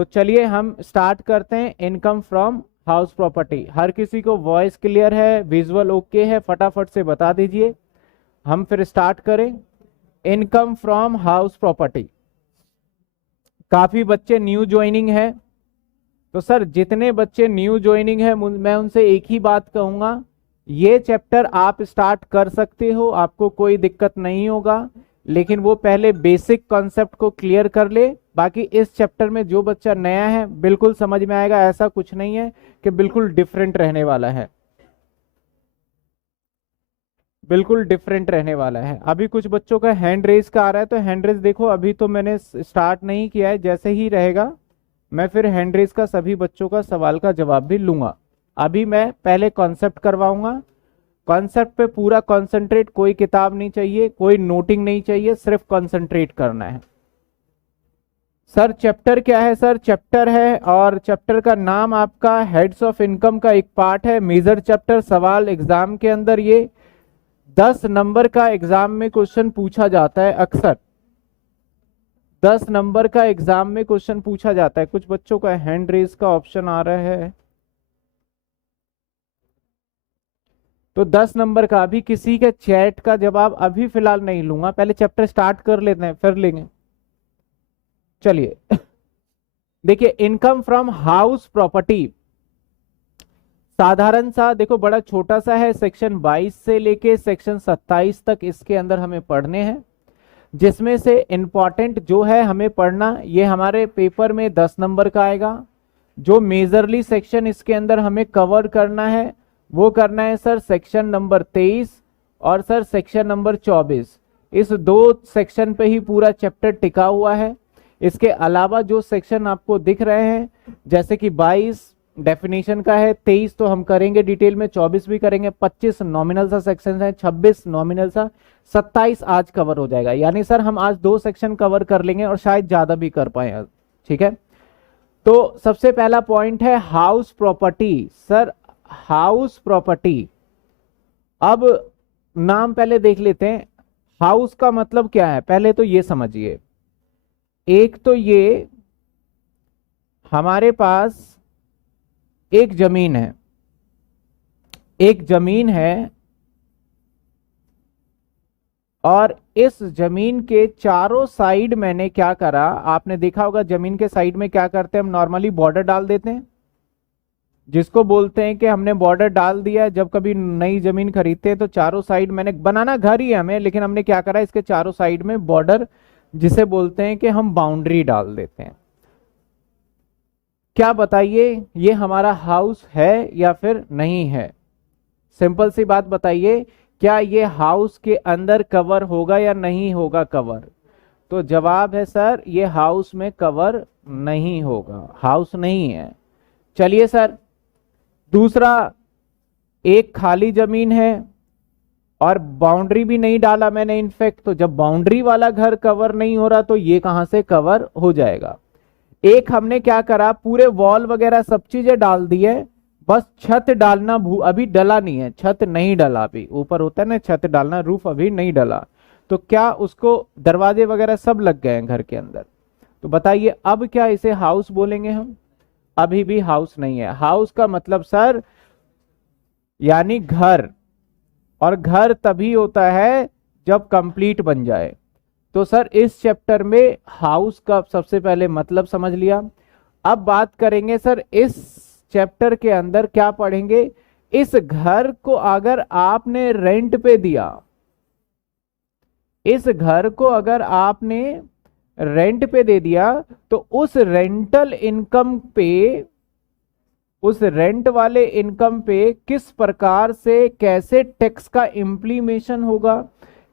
तो चलिए हम स्टार्ट करते हैं। Income from house property. हर किसी को वॉइस क्लियर है, विजुअल ओके है, फटाफट से बता दीजिए। हम फिर स्टार्ट करें। Income from house property. काफी बच्चे न्यू ज्वाइनिंग है, तो सर जितने बच्चे न्यू ज्वाइनिंग है मैं उनसे एक ही बात कहूंगा, ये चैप्टर आप स्टार्ट कर सकते हो, आपको कोई दिक्कत नहीं होगा, लेकिन वो पहले बेसिक कॉन्सेप्ट को क्लियर कर ले। बाकी इस चैप्टर में जो बच्चा नया है बिल्कुल समझ में आएगा, ऐसा कुछ नहीं है कि बिल्कुल डिफरेंट रहने वाला है, बिल्कुल डिफरेंट रहने वाला है। अभी कुछ बच्चों का हैंड रेज का आ रहा है, तो हैंड रेज देखो अभी तो मैंने स्टार्ट नहीं किया है, जैसे ही रहेगा मैं फिर हैंड रेज का सभी बच्चों का सवाल का जवाब भी लूंगा। अभी मैं पहले कॉन्सेप्ट करवाऊंगा। कॉन्सेप्ट पे पूरा कंसंट्रेट, कोई किताब नहीं चाहिए, कोई नोटिंग नहीं चाहिए, सिर्फ कंसंट्रेट करना है। सर चैप्टर क्या है? सर चैप्टर है, और चैप्टर का नाम आपका हेड्स ऑफ इनकम का एक पार्ट है, मेजर चैप्टर। सवाल एग्जाम के अंदर ये 10 नंबर का एग्जाम में क्वेश्चन पूछा जाता है अक्सर। 10 नंबर का एग्जाम में क्वेश्चन पूछा जाता है। कुछ बच्चों का हैंड रेज का ऑप्शन आ रहा है, तो 10 नंबर का। अभी किसी के चैट का जवाब अभी फिलहाल नहीं लूंगा, पहले चैप्टर स्टार्ट कर लेते हैं फिर लेंगे। चलिए देखिए, इनकम फ्रॉम हाउस प्रॉपर्टी साधारण सा देखो, बड़ा छोटा सा है। सेक्शन 22 से लेके सेक्शन 27 तक इसके अंदर हमें पढ़ने हैं, जिसमें से इंपॉर्टेंट जो है हमें पढ़ना, ये हमारे पेपर में 10 नंबर का आएगा। जो मेजरली सेक्शन इसके अंदर हमें कवर करना है वो करना है सर सेक्शन नंबर 23 और सर सेक्शन नंबर 24। इस दो सेक्शन पे ही पूरा चैप्टर टिका हुआ है। इसके अलावा जो सेक्शन आपको दिख रहे हैं, जैसे कि 22 डेफिनेशन का है, 23 तो हम करेंगे डिटेल में, 24 भी करेंगे, 25 नॉमिनल सा सेक्शन है, 26 नॉमिनल सा, 27 आज कवर हो जाएगा। यानी सर हम आज 2 सेक्शन कवर कर लेंगे और शायद ज्यादा भी कर पाए आज। ठीक है, तो सबसे पहला पॉइंट है house property. Sir house property, अब नाम पहले देख लेते हैं। हाउस का मतलब क्या है पहले तो ये समझिए। एक तो ये हमारे पास एक जमीन है, एक जमीन है, और इस जमीन के चारों साइड मैंने क्या करा, आपने देखा होगा जमीन के साइड में क्या करते हैं हम, नॉर्मली बॉर्डर डाल देते हैं, जिसको बोलते हैं कि हमने बॉर्डर डाल दिया है। जब कभी नई जमीन खरीदते हैं तो चारों साइड, मैंने बनाना घर ही है हमें, लेकिन हमने क्या करा इसके चारों साइड में बॉर्डर, जिसे बोलते हैं कि हम बाउंड्री डाल देते हैं। क्या बताइए, ये हमारा हाउस है या फिर नहीं है? सिंपल सी बात बताइए, क्या ये हाउस के अंदर कवर होगा या नहीं होगा कवर? तो जवाब है सर ये हाउस में कवर नहीं होगा, हाउस नहीं है। चलिए सर दूसरा, एक खाली जमीन है और बाउंड्री भी नहीं डाला मैंने इनफेक्ट, तो जब बाउंड्री वाला घर कवर नहीं हो रहा तो ये कहां से कवर हो जाएगा? एक हमने क्या करा, पूरे वॉल वगैरह सब चीजें डाल दी है, बस छत डालना अभी डला नहीं है, छत नहीं डला, अभी ऊपर होता है ना छत डालना, रूफ अभी नहीं डला, तो क्या उसको दरवाजे वगैरह सब लग गए हैं घर के अंदर, तो बताइए अब क्या इसे हाउस बोलेंगे हम? अभी भी हाउस नहीं है। हाउस का मतलब सर यानी घर, और घर तभी होता है जब कंप्लीट बन जाए। तो सर इस चैप्टर में हाउस का सबसे पहले मतलब समझ लिया। अब बात करेंगे सर इस चैप्टर के अंदर क्या पढ़ेंगे। इस घर को अगर आपने रेंट पे दिया, इस घर को अगर आपने रेंट पे दे दिया, तो उस रेंटल इनकम पे, उस रेंट वाले इनकम पे किस प्रकार से कैसे टैक्स का इम्प्लीमेशन होगा,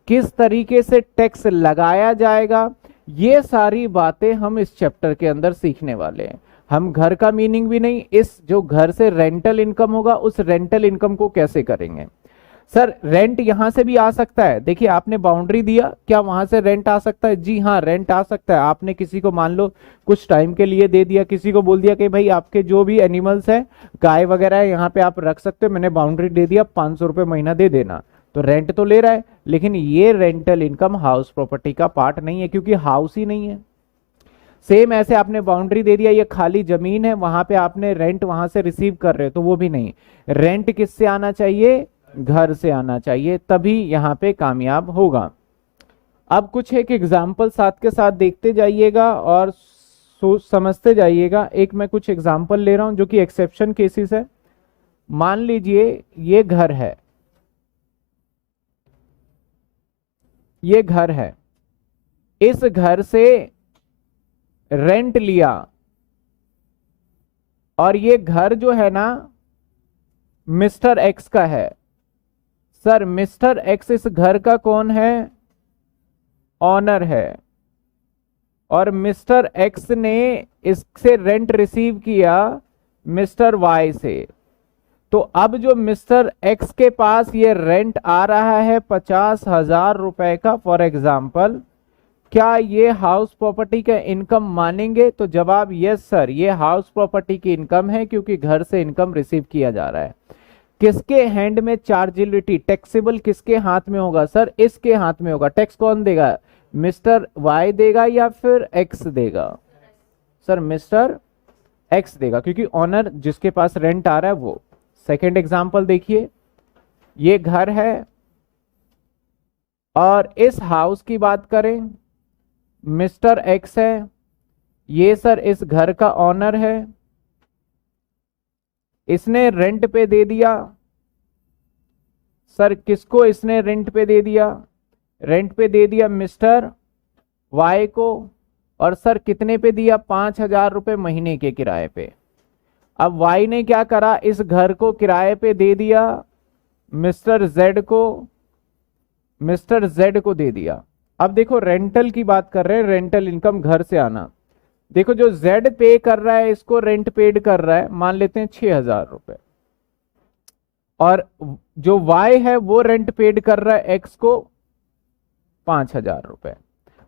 किस तरीके से टैक्स लगाया जाएगा, ये सारी बातें हम इस चैप्टर के अंदर सीखने वाले हैं। हम घर का मीनिंग भी नहीं, इस जो घर से रेंटल इनकम होगा उस रेंटल इनकम को कैसे करेंगे। सर रेंट यहां से भी आ सकता है, देखिए आपने बाउंड्री दिया, क्या वहां से रेंट आ सकता है? जी हाँ रेंट आ सकता है। आपने किसी को मान लो कुछ टाइम के लिए दे दिया, किसी को बोल दिया कि भाई आपके जो भी एनिमल्स हैं, गाय वगैरह है, यहाँ पे आप रख सकते हो, मैंने बाउंड्री दे दिया, 500 रुपये महीना दे देना, तो रेंट तो ले रहा है, लेकिन ये रेंटल इनकम हाउस प्रॉपर्टी का पार्ट नहीं है, क्योंकि हाउस ही नहीं है। सेम ऐसे आपने बाउंड्री दे दिया, ये खाली जमीन है, वहां पे आपने रेंट वहां से रिसीव कर रहे हो, तो वो भी नहीं। रेंट किससे आना चाहिए? घर से आना चाहिए, तभी यहां पे कामयाब होगा। अब कुछ एक एग्जाम्पल साथ के साथ देखते जाइएगा और सोच समझते जाइएगा। एक मैं कुछ एग्जाम्पल ले रहा हूं जो कि एक्सेप्शन केसेस है। मान लीजिए ये घर है, ये घर है, इस घर से रेंट लिया, और ये घर जो है ना मिस्टर एक्स का है। सर मिस्टर एक्स इस घर का कौन है? ऑनर है। और मिस्टर एक्स ने इससे रेंट रिसीव किया मिस्टर वाई से। तो अब जो मिस्टर एक्स के पास ये रेंट आ रहा है 50,000 रुपए का फॉर एग्जाम्पल, क्या ये हाउस प्रॉपर्टी का इनकम मानेंगे? तो जवाब यस सर, ये हाउस प्रॉपर्टी की इनकम है, क्योंकि घर से इनकम रिसीव किया जा रहा है। किसके हैंड में चार्जिबिलिटी, टैक्सेबल किसके हाथ में होगा? सर इसके हाथ में होगा। टैक्स कौन देगा? मिस्टर वाई देगा या फिर एक्स देगा? सर मिस्टर एक्स देगा, क्योंकि ऑनर जिसके पास रेंट आ रहा है वो। सेकेंड एग्जाम्पल देखिए, ये घर है और इस हाउस की बात करें, मिस्टर एक्स है, ये सर इस घर का ऑनर है, इसने रेंट पे दे दिया। सर किसको इसने रेंट पे दे दिया? रेंट पे दे दिया मिस्टर वाई को। और सर कितने पे दिया? 5,000 रुपए महीने के किराए पे। अब वाई ने क्या करा? इस घर को किराए पे दे दिया मिस्टर जेड को, मिस्टर जेड को दे दिया। अब देखो रेंटल की बात कर रहे हैं, रेंटल इनकम घर से आना। देखो जो जेड पे कर रहा है, इसको रेंट पेड कर रहा है, मान लेते हैं 6,000 रुपए, और जो वाई है वो रेंट पेड कर रहा है एक्स को 5,000 रुपए।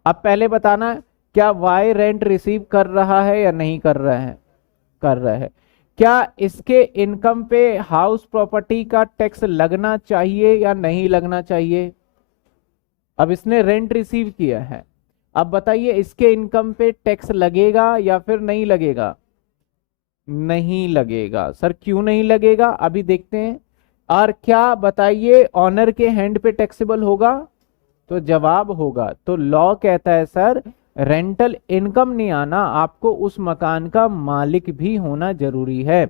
अब पहले बताना, क्या वाई रेंट रिसीव कर रहा है या नहीं कर रहा है? कर रहा है। क्या इसके इनकम पे हाउस प्रॉपर्टी का टैक्स लगना चाहिए या नहीं लगना चाहिए? अब इसने रेंट रिसीव किया है, अब बताइए इसके इनकम पे टैक्स लगेगा या फिर नहीं लगेगा? नहीं लगेगा। सर क्यों नहीं लगेगा? अभी देखते हैं। और क्या बताइए ऑनर के हैंड पे टैक्सेबल होगा? तो जवाब होगा। तो लॉ कहता है सर रेंटल इनकम नहीं आना, आपको उस मकान का मालिक भी होना जरूरी है।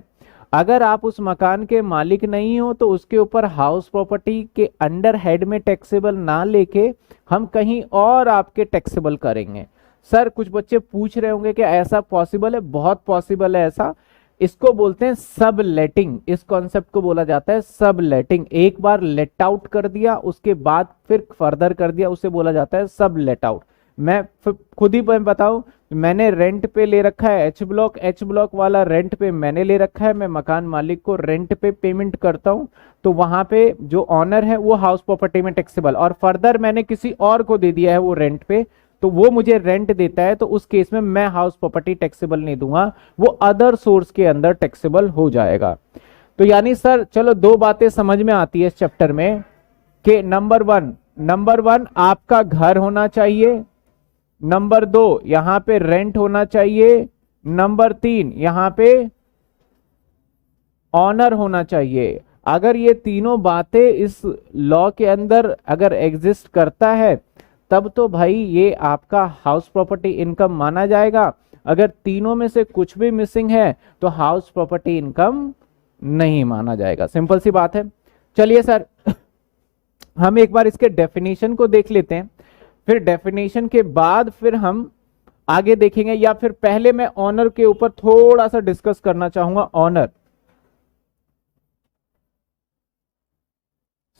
अगर आप उस मकान के मालिक नहीं हो तो उसके ऊपर हाउस प्रॉपर्टी के अंडर हेड में टैक्सेबल ना लेके हम कहीं और आपके टैक्सेबल करेंगे। सर कुछ बच्चे पूछ रहे होंगे कि ऐसा पॉसिबल है? बहुत पॉसिबल है ऐसा। इसको बोलते हैं सब लेटिंग। इस कॉन्सेप्ट को बोला जाता है सब लेटिंग। एक बार लेट आउट कर दिया, उसके बाद फिर फर्दर कर दिया, उसे बोला जाता है सब लेट आउट। मैं खुद ही बताऊं, मैंने रेंट पे ले रखा है एच ब्लॉक, एच ब्लॉक वाला रेंट पे मैंने ले रखा है, मैं मकान मालिक को रेंट पे पेमेंट करता हूं, तो वहां पे जो ऑनर है वो हाउस प्रॉपर्टी में टैक्सेबल, और फर्दर मैंने किसी और को दे दिया है वो रेंट पे, तो वो मुझे रेंट देता है, तो उस केस में मैं हाउस प्रॉपर्टी टैक्सेबल नहीं दूंगा, वो अदर सोर्स के अंदर टैक्सेबल हो जाएगा। तो यानी सर चलो दो बातें समझ में आती है इस चैप्टर में कि नंबर वन आपका घर होना चाहिए, नंबर दो यहां पे रेंट होना चाहिए, नंबर तीन यहां पे ऑनर होना चाहिए। अगर ये तीनों बातें इस लॉ के अंदर अगर एग्जिस्ट करता है तब तो भाई ये आपका हाउस प्रॉपर्टी इनकम माना जाएगा। अगर तीनों में से कुछ भी मिसिंग है तो हाउस प्रॉपर्टी इनकम नहीं माना जाएगा। सिंपल सी बात है। चलिए सर हम एक बार इसके डेफिनेशन को देख लेते हैं, फिर डेफिनेशन के बाद फिर हम आगे देखेंगे, या फिर पहले मैं ऑनर के ऊपर थोड़ा सा डिस्कस करना चाहूंगा। ऑनर,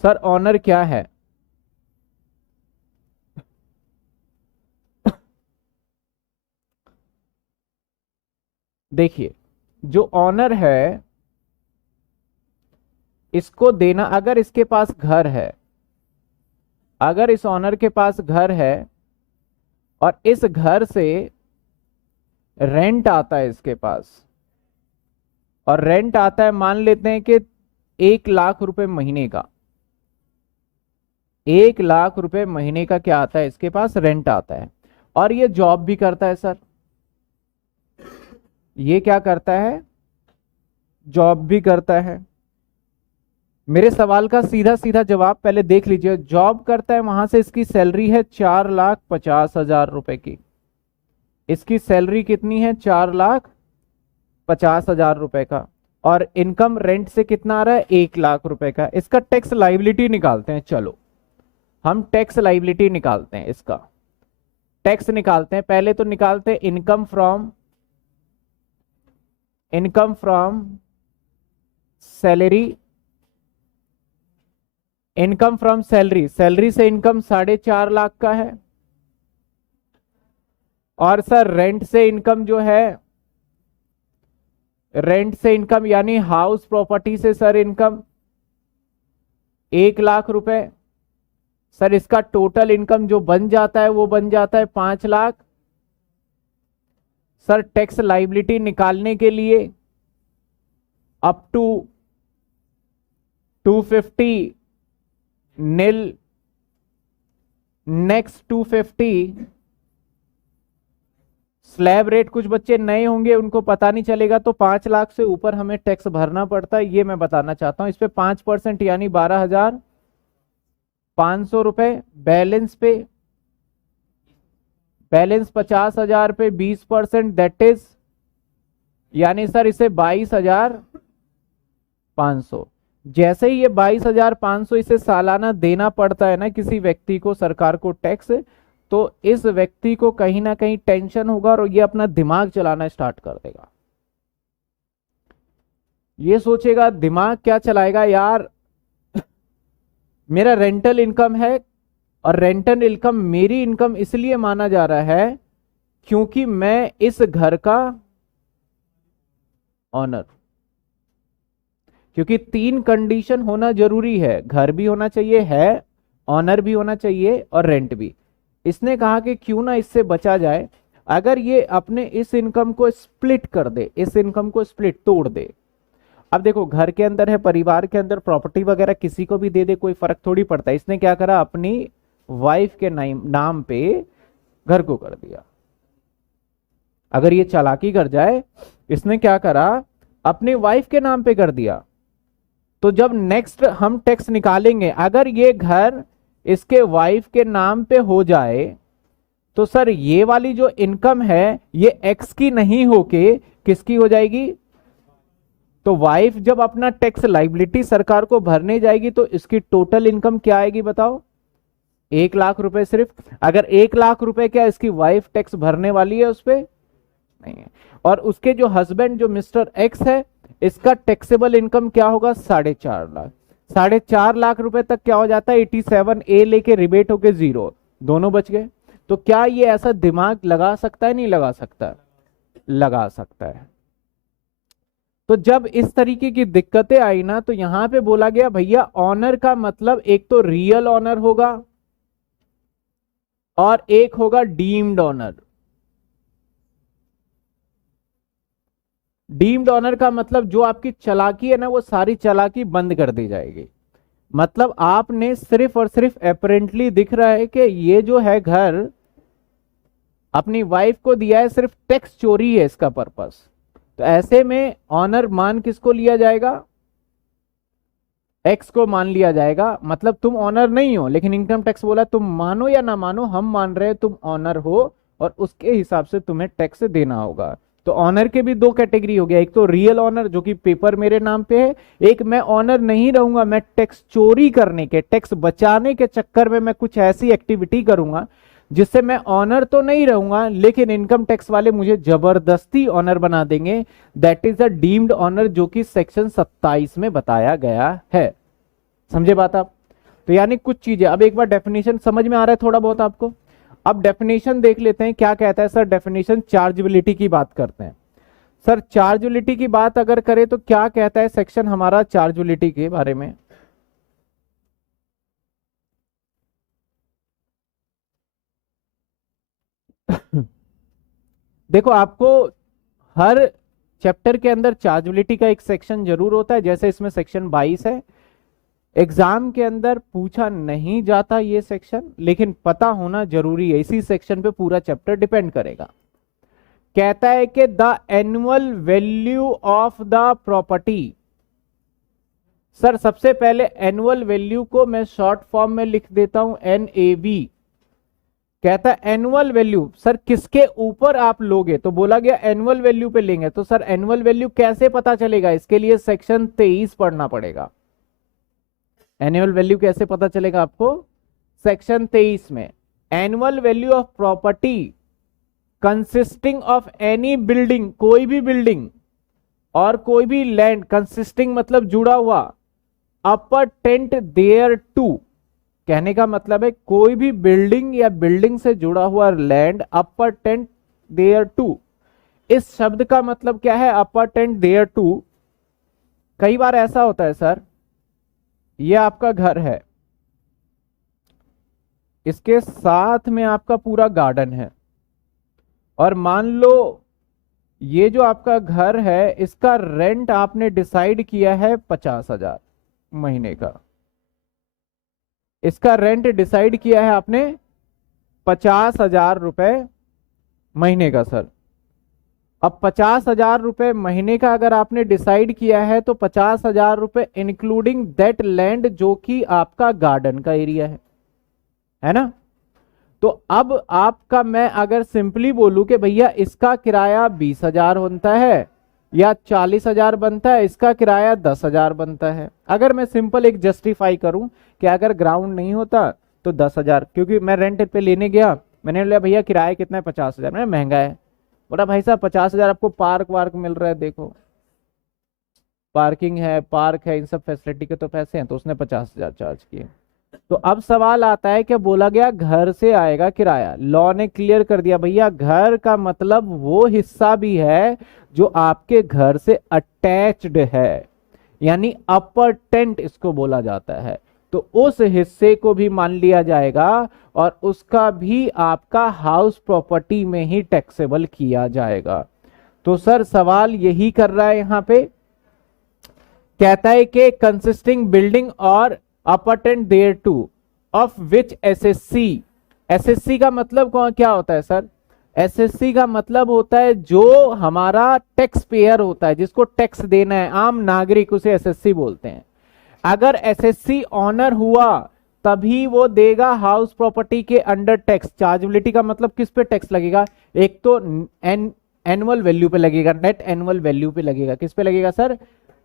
सर ऑनर क्या है? देखिए जो ऑनर है इसको देना, अगर इसके पास घर है, अगर इस ऑनर के पास घर है और इस घर से रेंट आता है इसके पास, और रेंट आता है मान लेते हैं कि 1,00,000 रुपए महीने का, 1,00,000 रुपए महीने का क्या आता है इसके पास? रेंट आता है। और ये जॉब भी करता है सर, ये क्या करता है, जॉब भी करता है। मेरे सवाल का सीधा सीधा जवाब पहले देख लीजिए, जॉब करता है, वहां से इसकी सैलरी है 4,50,000 रुपए की। इसकी सैलरी कितनी है, 4,50,000 रुपए का। और इनकम रेंट से कितना आ रहा है, 1,00,000 रुपए का। इसका टैक्स लाइबिलिटी निकालते हैं, चलो हम टैक्स लाइबिलिटी निकालते हैं। इसका टैक्स निकालते हैं, पहले तो निकालते हैं income from salary, income from salary, salary से इनकम 4,50,000 का है। और सर रेंट से इनकम जो है, रेंट से इनकम यानी हाउस प्रॉपर्टी से सर इनकम 1,00,000 रुपए। सर इसका टोटल इनकम जो बन जाता है वो बन जाता है 5,00,000। सर टैक्स लाइबिलिटी निकालने के लिए up to 250 nil, next 250 slab rate. कुछ बच्चे नए होंगे उनको पता नहीं चलेगा, तो 5,00,000 से ऊपर हमें टैक्स भरना पड़ता है, ये मैं बताना चाहता हूं। इस पे 5% यानी 12,500 रुपए। बैलेंस पे, बैलेंस 50,000 पे 20%, दैट इज यानी सर इसे 22,500। जैसे ही ये 22,500 इसे सालाना देना पड़ता है ना किसी व्यक्ति को, सरकार को टैक्स, तो इस व्यक्ति को कहीं ना कहीं टेंशन होगा और ये अपना दिमाग चलाना स्टार्ट कर देगा। ये सोचेगा, दिमाग क्या चलाएगा यार, मेरा रेंटल इनकम है और रेंटल इनकम मेरी इनकम इसलिए माना जा रहा है क्योंकि मैं इस घर का ऑनर। क्योंकि 3 कंडीशन होना जरूरी है, घर भी होना चाहिए, है ऑनर भी होना चाहिए और रेंट भी। इसने कहा कि क्यों ना इससे बचा जाए, अगर ये अपने इस इनकम को स्प्लिट कर दे, इस इनकम को स्प्लिट तोड़ दे। अब देखो घर के अंदर है, परिवार के अंदर प्रॉपर्टी वगैरह किसी को भी दे दे कोई फर्क थोड़ी पड़ता है। इसने क्या करा, अपनी वाइफ के नाम पे घर को कर दिया। अगर ये चालाकी कर जाए, इसने क्या करा, अपनी वाइफ के नाम पे कर दिया, तो जब नेक्स्ट हम टैक्स निकालेंगे, अगर ये घर इसके वाइफ के नाम पे हो जाए, तो सर ये वाली जो इनकम है ये एक्स की नहीं होके किसकी हो जाएगी। तो वाइफ जब अपना टैक्स लाइबिलिटी सरकार को भरने जाएगी तो इसकी टोटल इनकम क्या आएगी बताओ, 1,00,000 रुपए सिर्फ। अगर 1,00,000 रुपए क्या इसकी वाइफ टैक्स भरने वाली है उस पर, नहीं है। और उसके जो हस्बैंड जो मिस्टर एक्स है, इसका टैक्सेबल इनकम क्या होगा, 4,50,000। 4,50,000 रुपए तक क्या हो जाता है, 87A लेके रिबेट होके 0, दोनों बच गए। तो क्या ये ऐसा दिमाग लगा सकता है, नहीं लगा सकता, लगा सकता है। तो जब इस तरीके की दिक्कतें आई ना, तो यहां पे बोला गया भैया ऑनर का मतलब एक तो रियल ऑनर होगा और एक होगा डीम्ड ऑनर। डीम्ड ऑनर का मतलब जो आपकी चालाकी है ना, वो सारी चालाकी बंद कर दी जाएगी। मतलब आपने सिर्फ और सिर्फ अपेरेंटली दिख रहा है कि ये जो है घर अपनी वाइफ को दिया है, सिर्फ टैक्स चोरी है इसका पर्पस। तो ऐसे में ऑनर मान किसको लिया जाएगा, एक्स को मान लिया जाएगा। मतलब तुम ऑनर नहीं हो, लेकिन इनकम टैक्स बोला तुम मानो या ना मानो, हम मान रहे हैं तुम ऑनर हो और उसके हिसाब से तुम्हें टैक्स देना होगा। तो ऑनर के भी 2 कैटेगरी हो गया, एक तो रियल ऑनर जो कि पेपर मेरे नाम पे है, एक मैं ऑनर नहीं रहूंगा, मैं टैक्स चोरी करने के, टैक्स बचाने के चक्कर में मैं कुछ ऐसी एक्टिविटी करूंगा जिससे मैं ऑनर तो नहीं रहूंगा लेकिन इनकम टैक्स वाले मुझे जबरदस्ती ऑनर बना देंगे। That is the deemed owner, जो कि सेक्शन 27 में बताया गया है। समझे बात आप। तो यानी कुछ चीजें, अब एक बार डेफिनेशन समझ में आ रहा है थोड़ा बहुत आपको। अब डेफिनेशन देख लेते हैं क्या कहता है सर। डेफिनेशन चार्जेबिलिटी की बात करते हैं। सर चार्जेबिलिटी की बात अगर करें तो क्या कहता है सेक्शन हमारा चार्जेबिलिटी के बारे में। देखो आपको हर चैप्टर के अंदर चार्जेबिलिटी का एक सेक्शन जरूर होता है, जैसे इसमें सेक्शन 22 है। एग्जाम के अंदर पूछा नहीं जाता ये सेक्शन, लेकिन पता होना जरूरी है, इसी सेक्शन पे पूरा चैप्टर डिपेंड करेगा। कहता है कि the annual value of the property. Sir सबसे पहले एनुअल वैल्यू को मैं शॉर्ट फॉर्म में लिख देता हूं NAV। कहता है एनुअल वैल्यू सर किसके ऊपर आप लोगे, तो बोला गया एनुअल वैल्यू पे लेंगे। तो सर एनुअल वैल्यू कैसे पता चलेगा, इसके लिए सेक्शन 23 पढ़ना पड़ेगा। एनुअल वैल्यू कैसे पता चलेगा आपको, सेक्शन 23 में annual value of property consisting of any building, कोई भी बिल्डिंग और कोई भी लैंड, कंसिस्टिंग मतलब जुड़ा हुआ, अपर टेंट देयर टू, कहने का मतलब है कोई भी बिल्डिंग या बिल्डिंग से जुड़ा हुआ land, appurtenant thereto. इस शब्द का मतलब क्या है, अपर टेंट देयर टू। कई बार ऐसा होता है सर, ये आपका घर है, इसके साथ में आपका पूरा गार्डन है, और मान लो ये जो आपका घर है इसका रेंट आपने डिसाइड किया है 50,000 महीने का। इसका रेंट डिसाइड किया है आपने 50,000 रुपए महीने का। सर अब 50,000 रुपए महीने का अगर आपने डिसाइड किया है तो 50,000 रुपए इंक्लूडिंग दैट लैंड जो कि आपका गार्डन का एरिया है ना। तो अब आपका मैं अगर सिंपली बोलूं कि भैया इसका किराया 20,000 बनता है या 40,000 बनता है, इसका किराया 10,000 बनता है। अगर मैं सिंपल एक जस्टिफाई करूं कि अगर ग्राउंड नहीं होता तो 10,000, क्योंकि मैं रेंट पे लेने गया, मैंने बोला भैया किराया कितना है, 50,000, मैंने महंगा है। बोला भाई साहब 50,000 आपको पार्क वार्क मिल रहा है, देखो पार्किंग है, पार्क है, इन सब फैसिलिटी के तो पैसे हैं, तो उसने 50,000 चार्ज किए। तो अब सवाल आता है कि बोला गया घर से आएगा किराया, लॉ ने क्लियर कर दिया भैया घर का मतलब वो हिस्सा भी है जो आपके घर से अटैच्ड है, यानी अपर टेंट इसको बोला जाता है। तो उस हिस्से को भी मान लिया जाएगा और उसका भी आपका हाउस प्रॉपर्टी में ही टैक्सेबल किया जाएगा। तो सर सवाल यही कर रहा है यहां पे, कहता है कि कंसिस्टिंग बिल्डिंग और appurtenant thereto of which SSC. SSC का मतलब क्या होता है सर, एसएससी का मतलब होता है जो हमारा टैक्स पेयर होता है, जिसको टैक्स देना है, आम नागरिक, उसे एसएससी बोलते हैं। अगर एसएससी ऑनर हुआ तभी वो देगा हाउस प्रॉपर्टी के अंडर टैक्स। चार्जेबिलिटी का मतलब किस पे टैक्स लगेगा, एक तो एनुअल वैल्यू पे लगेगा, नेट एनुअल वैल्यू पे लगेगा। किस पे लगेगा sir,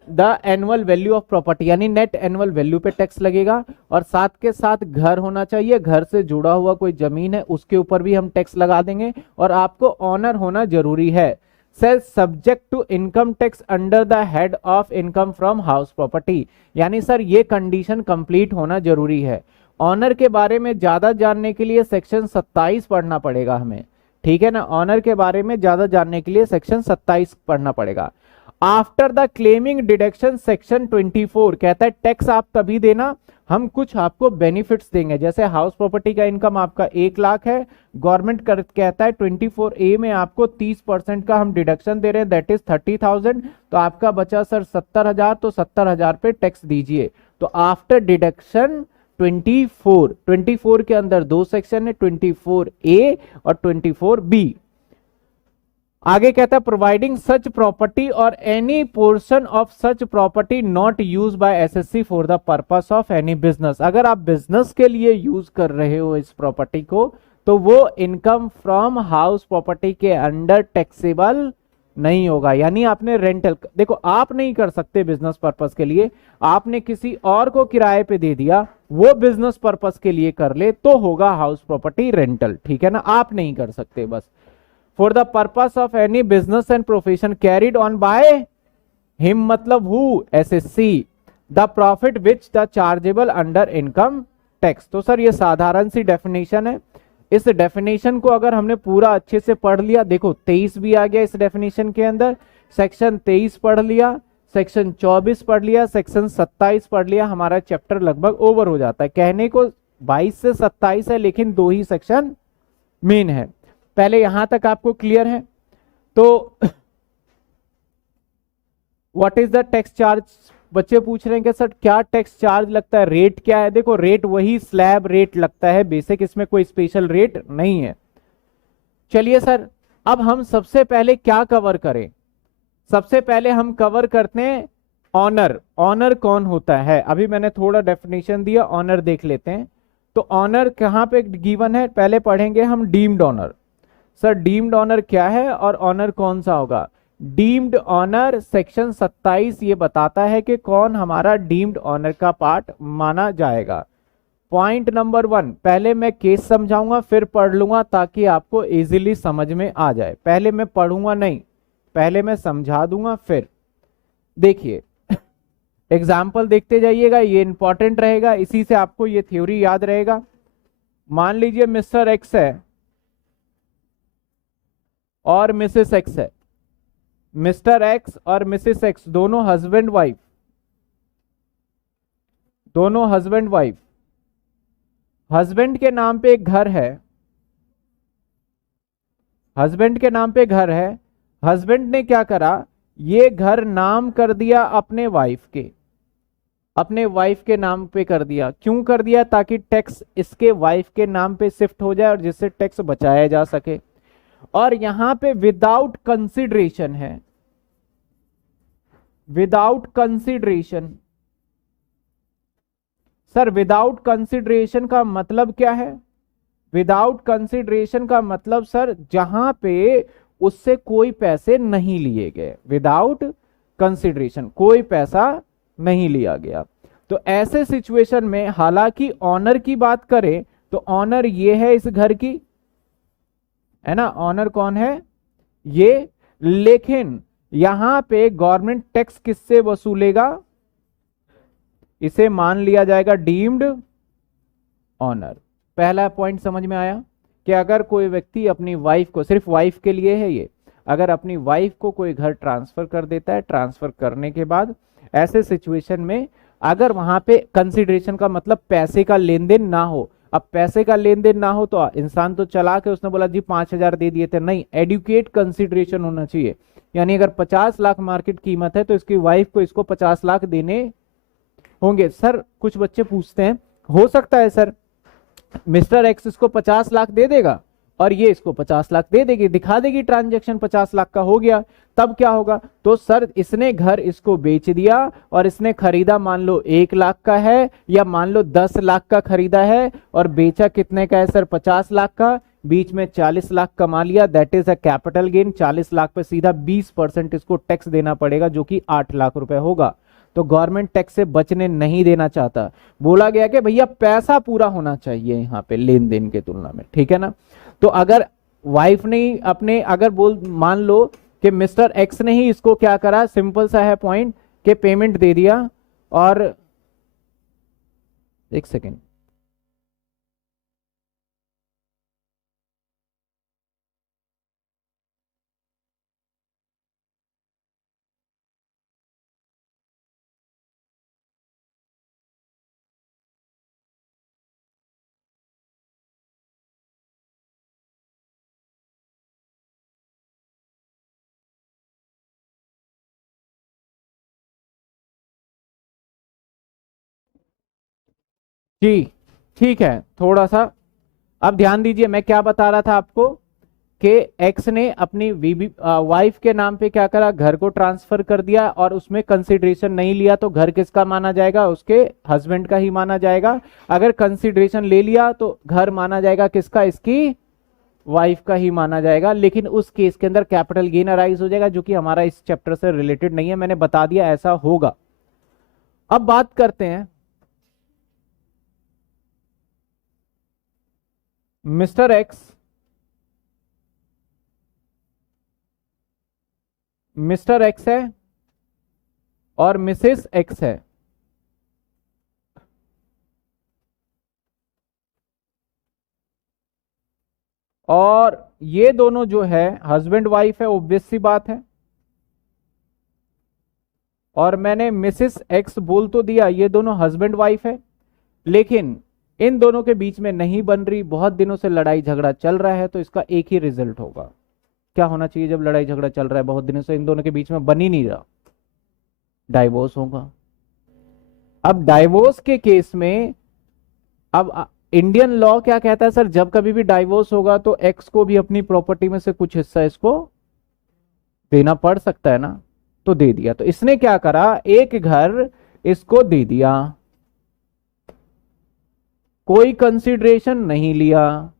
the annual value of property, यानी नेट एनुअल वैल्यू पे टैक्स लगेगा। और साथ के साथ घर होना चाहिए, घर से जुड़ा हुआ कोई जमीन है उसके ऊपर भी हम टैक्स लगा देंगे, और आपको ऑनर होना जरूरी है। Self subject to income tax under the head of income from house property, यानी सर ये कंडीशन कंप्लीट होना जरूरी है। ऑनर के बारे में ज्यादा जानने के लिए सेक्शन 27 पढ़ना पड़ेगा हमें, ठीक है ना। ऑनर के बारे में ज्यादा जानने के लिए सेक्शन 27 पढ़ना पड़ेगा। After the claiming deduction section 24 कहता है टैक्स आप तभी देना, हम कुछ आपको बेनिफिट्स देंगे। जैसे हाउस प्रॉपर्टी का इनकम आपका 1 लाख है, गवर्नमेंट कहता है 24A में आपको 30% का हम डिडक्शन दे रहे हैं, दैट इज 30,000। तो आपका बचा सर 70,000, तो 70,000 पे टैक्स दीजिए। तो आफ्टर डिडक्शन 24 के अंदर 2 सेक्शन है, 24A और 24B। आगे कहता है प्रोवाइडिंग सच प्रॉपर्टी और any portion of such property not use by SSC for the purpose of any business. अगर आप बिजनेस के लिए यूज कर रहे हो इस प्रॉपर्टी को तो वो इनकम फ्रॉम हाउस प्रॉपर्टी के अंडर टैक्सेबल नहीं होगा। यानी आपने रेंटल, देखो आप नहीं कर सकते बिजनेस पर्पस के लिए, आपने किसी और को किराए पे दे दिया, वो बिजनेस पर्पस के लिए कर ले तो होगा हाउस प्रॉपर्टी रेंटल, ठीक है ना, आप नहीं कर सकते। बस for the purpose of any business and profession carried on by him मतलब who, SSC, the profit which the chargeable under income tax। तो सर ये साधारण सी डेफिनेशन है, इस डेफिनेशन को अगर हमने पूरा अच्छे से पढ़ लिया, देखो 23 भी आ गया इस डेफिनेशन के अंदर, सेक्शन 23 पढ़ लिया, सेक्शन 24 पढ़ लिया, सेक्शन 27 पढ़ लिया, हमारा चैप्टर लगभग ओवर हो जाता है। कहने को 22 से 27 है लेकिन 2 ही सेक्शन मेन है। पहले यहां तक आपको क्लियर है। तो what is the tax charge, बच्चे पूछ रहे हैं कि सर क्या टैक्स चार्ज लगता है, रेट क्या है। देखो रेट वही स्लैब रेट लगता है बेसिक, इसमें कोई स्पेशल रेट नहीं है। चलिए सर अब हम सबसे पहले क्या कवर करें? सबसे पहले हम कवर करते हैं ऑनर। ऑनर कौन होता है? अभी मैंने थोड़ा डेफिनेशन दिया, ऑनर देख लेते हैं। तो ऑनर कहां पे गिवन है? पहले पढ़ेंगे हम deemed honour. Sir deemed honour क्या है और ऑनर कौन सा होगा? डीम्ड ऑनर सेक्शन 27 ये बताता है कि कौन हमारा डीम्ड ऑनर का पार्ट माना जाएगा। पॉइंट नंबर 1, पहले मैं केस समझाऊंगा फिर पढ़ लूंगा ताकि आपको इजीली समझ में आ जाए। पहले मैं पढ़ूंगा नहीं, पहले मैं समझा दूंगा फिर। देखिए एग्जाम्पल देखते जाइएगा, ये इंपॉर्टेंट रहेगा, इसी से आपको ये थ्योरी याद रहेगा। मान लीजिए मिस्टर एक्स है और मिसेस एक्स है। मिस्टर एक्स और मिसेस एक्स दोनों हस्बैंड वाइफ, दोनों हस्बैंड वाइफ। हस्बैंड के नाम पे एक घर है, हस्बैंड के नाम पे घर है। हस्बैंड ने क्या करा? ये घर नाम कर दिया अपने वाइफ के, अपने वाइफ के नाम पे कर दिया। क्यों कर दिया? ताकि टैक्स इसके वाइफ के नाम पे शिफ्ट हो जाए और जिससे टैक्स बचाया जा सके। और यहां पे विदाउट कंसिडरेशन है, without consideration. Sir without consideration का मतलब क्या है? विदाउट कंसिडरेशन का मतलब सर जहां पे उससे कोई पैसे नहीं लिए गए, विदाउट कंसिडरेशन कोई पैसा नहीं लिया गया। तो ऐसे सिचुएशन में हालांकि ऑनर की बात करें तो ऑनर ये है इस घर की, है ना, ऑनर कौन है? ये। लेकिन यहां पे गवर्नमेंट टैक्स किससे वसूलेगा? इसे मान लिया जाएगा डीम्ड ऑनर। पहला पॉइंट समझ में आया कि अगर कोई व्यक्ति अपनी वाइफ को, सिर्फ वाइफ के लिए है ये, अगर अपनी वाइफ को कोई घर ट्रांसफर कर देता है, ट्रांसफर करने के बाद ऐसे सिचुएशन में अगर वहां पे कंसिडरेशन का मतलब पैसे का लेन देन ना हो। अब पैसे का लेन देन ना हो तो इंसान तो चला के उसने बोला जी 5,000 दे दिए थे, नहीं, एडुकेट कंसिडरेशन होना चाहिए। यानी अगर 50 लाख मार्केट कीमत है तो इसकी वाइफ को इसको 50 लाख देने होंगे। सर कुछ बच्चे पूछते हैं, हो सकता है सर मिस्टर एक्स इसको 50 लाख दे देगा और ये इसको 50 लाख दे देगी, दिखा देगी ट्रांजैक्शन 50 लाख का हो गया, तब क्या होगा? तो सर इसने घर इसको बेच दिया और इसने खरीदा मान लो 1 लाख का है या मान लो 10 लाख का खरीदा है और बेचा कितने का है सर? 50 लाख का। बीच में 40 लाख कमा लिया, that is a capital gain. 40 lakh पे सीधा 20% इसको टैक्स देना पड़ेगा जो कि 8 लाख रुपए होगा। तो गवर्नमेंट टैक्स से बचने नहीं देना चाहता। बोला गया कि भैया पैसा पूरा होना चाहिए यहाँ पे लेन देन के तुलना में, ठीक है ना। तो अगर वाइफ ने अपने, अगर बोल मान लो कि मिस्टर एक्स ने ही इसको क्या करा, सिंपल सा है पॉइंट, के पेमेंट दे दिया। और एक सेकेंड, जी ठीक है, थोड़ा सा अब ध्यान दीजिए। मैं क्या बता रहा था आपको कि एक्स ने अपनी वाइफ के नाम पे क्या करा, घर को ट्रांसफर कर दिया और उसमें कंसिडरेशन नहीं लिया, तो घर किसका माना जाएगा? उसके हस्बैंड का ही माना जाएगा। अगर कंसिडरेशन ले लिया तो घर माना जाएगा किसका? इसकी वाइफ का ही माना जाएगा। लेकिन उस केस के अंदर कैपिटल गेन अराइज हो जाएगा जो कि हमारा इस चैप्टर से रिलेटेड नहीं है, मैंने बता दिया ऐसा होगा। अब बात करते हैं मिस्टर एक्स, मिस्टर एक्स है और मिसेस एक्स है। और ये दोनों जो है हस्बैंड वाइफ है, ऑब्वियस सी बात है। और मैंने मिसेस एक्स बोल तो दिया, ये दोनों हस्बैंड वाइफ है। लेकिन इन दोनों के बीच में नहीं बन रही, बहुत दिनों से लड़ाई झगड़ा चल रहा है, तो इसका एक ही रिजल्ट होगा। क्या होना चाहिए जब लड़ाई झगड़ा चल रहा है बहुत दिनों से, इन दोनों के बीच में बन ही नहीं रहा? डाइवोर्स होगा। अब डाइवोर्स के केस में अब इंडियन लॉ क्या कहता है सर, जब कभी भी डाइवोर्स होगा तो एक्स को भी अपनी प्रॉपर्टी में से कुछ हिस्सा इसको देना पड़ सकता है ना, तो दे दिया। तो इसने क्या करा, एक घर इसको दे दिया, कोई कंसिडरेशन नहीं लिया।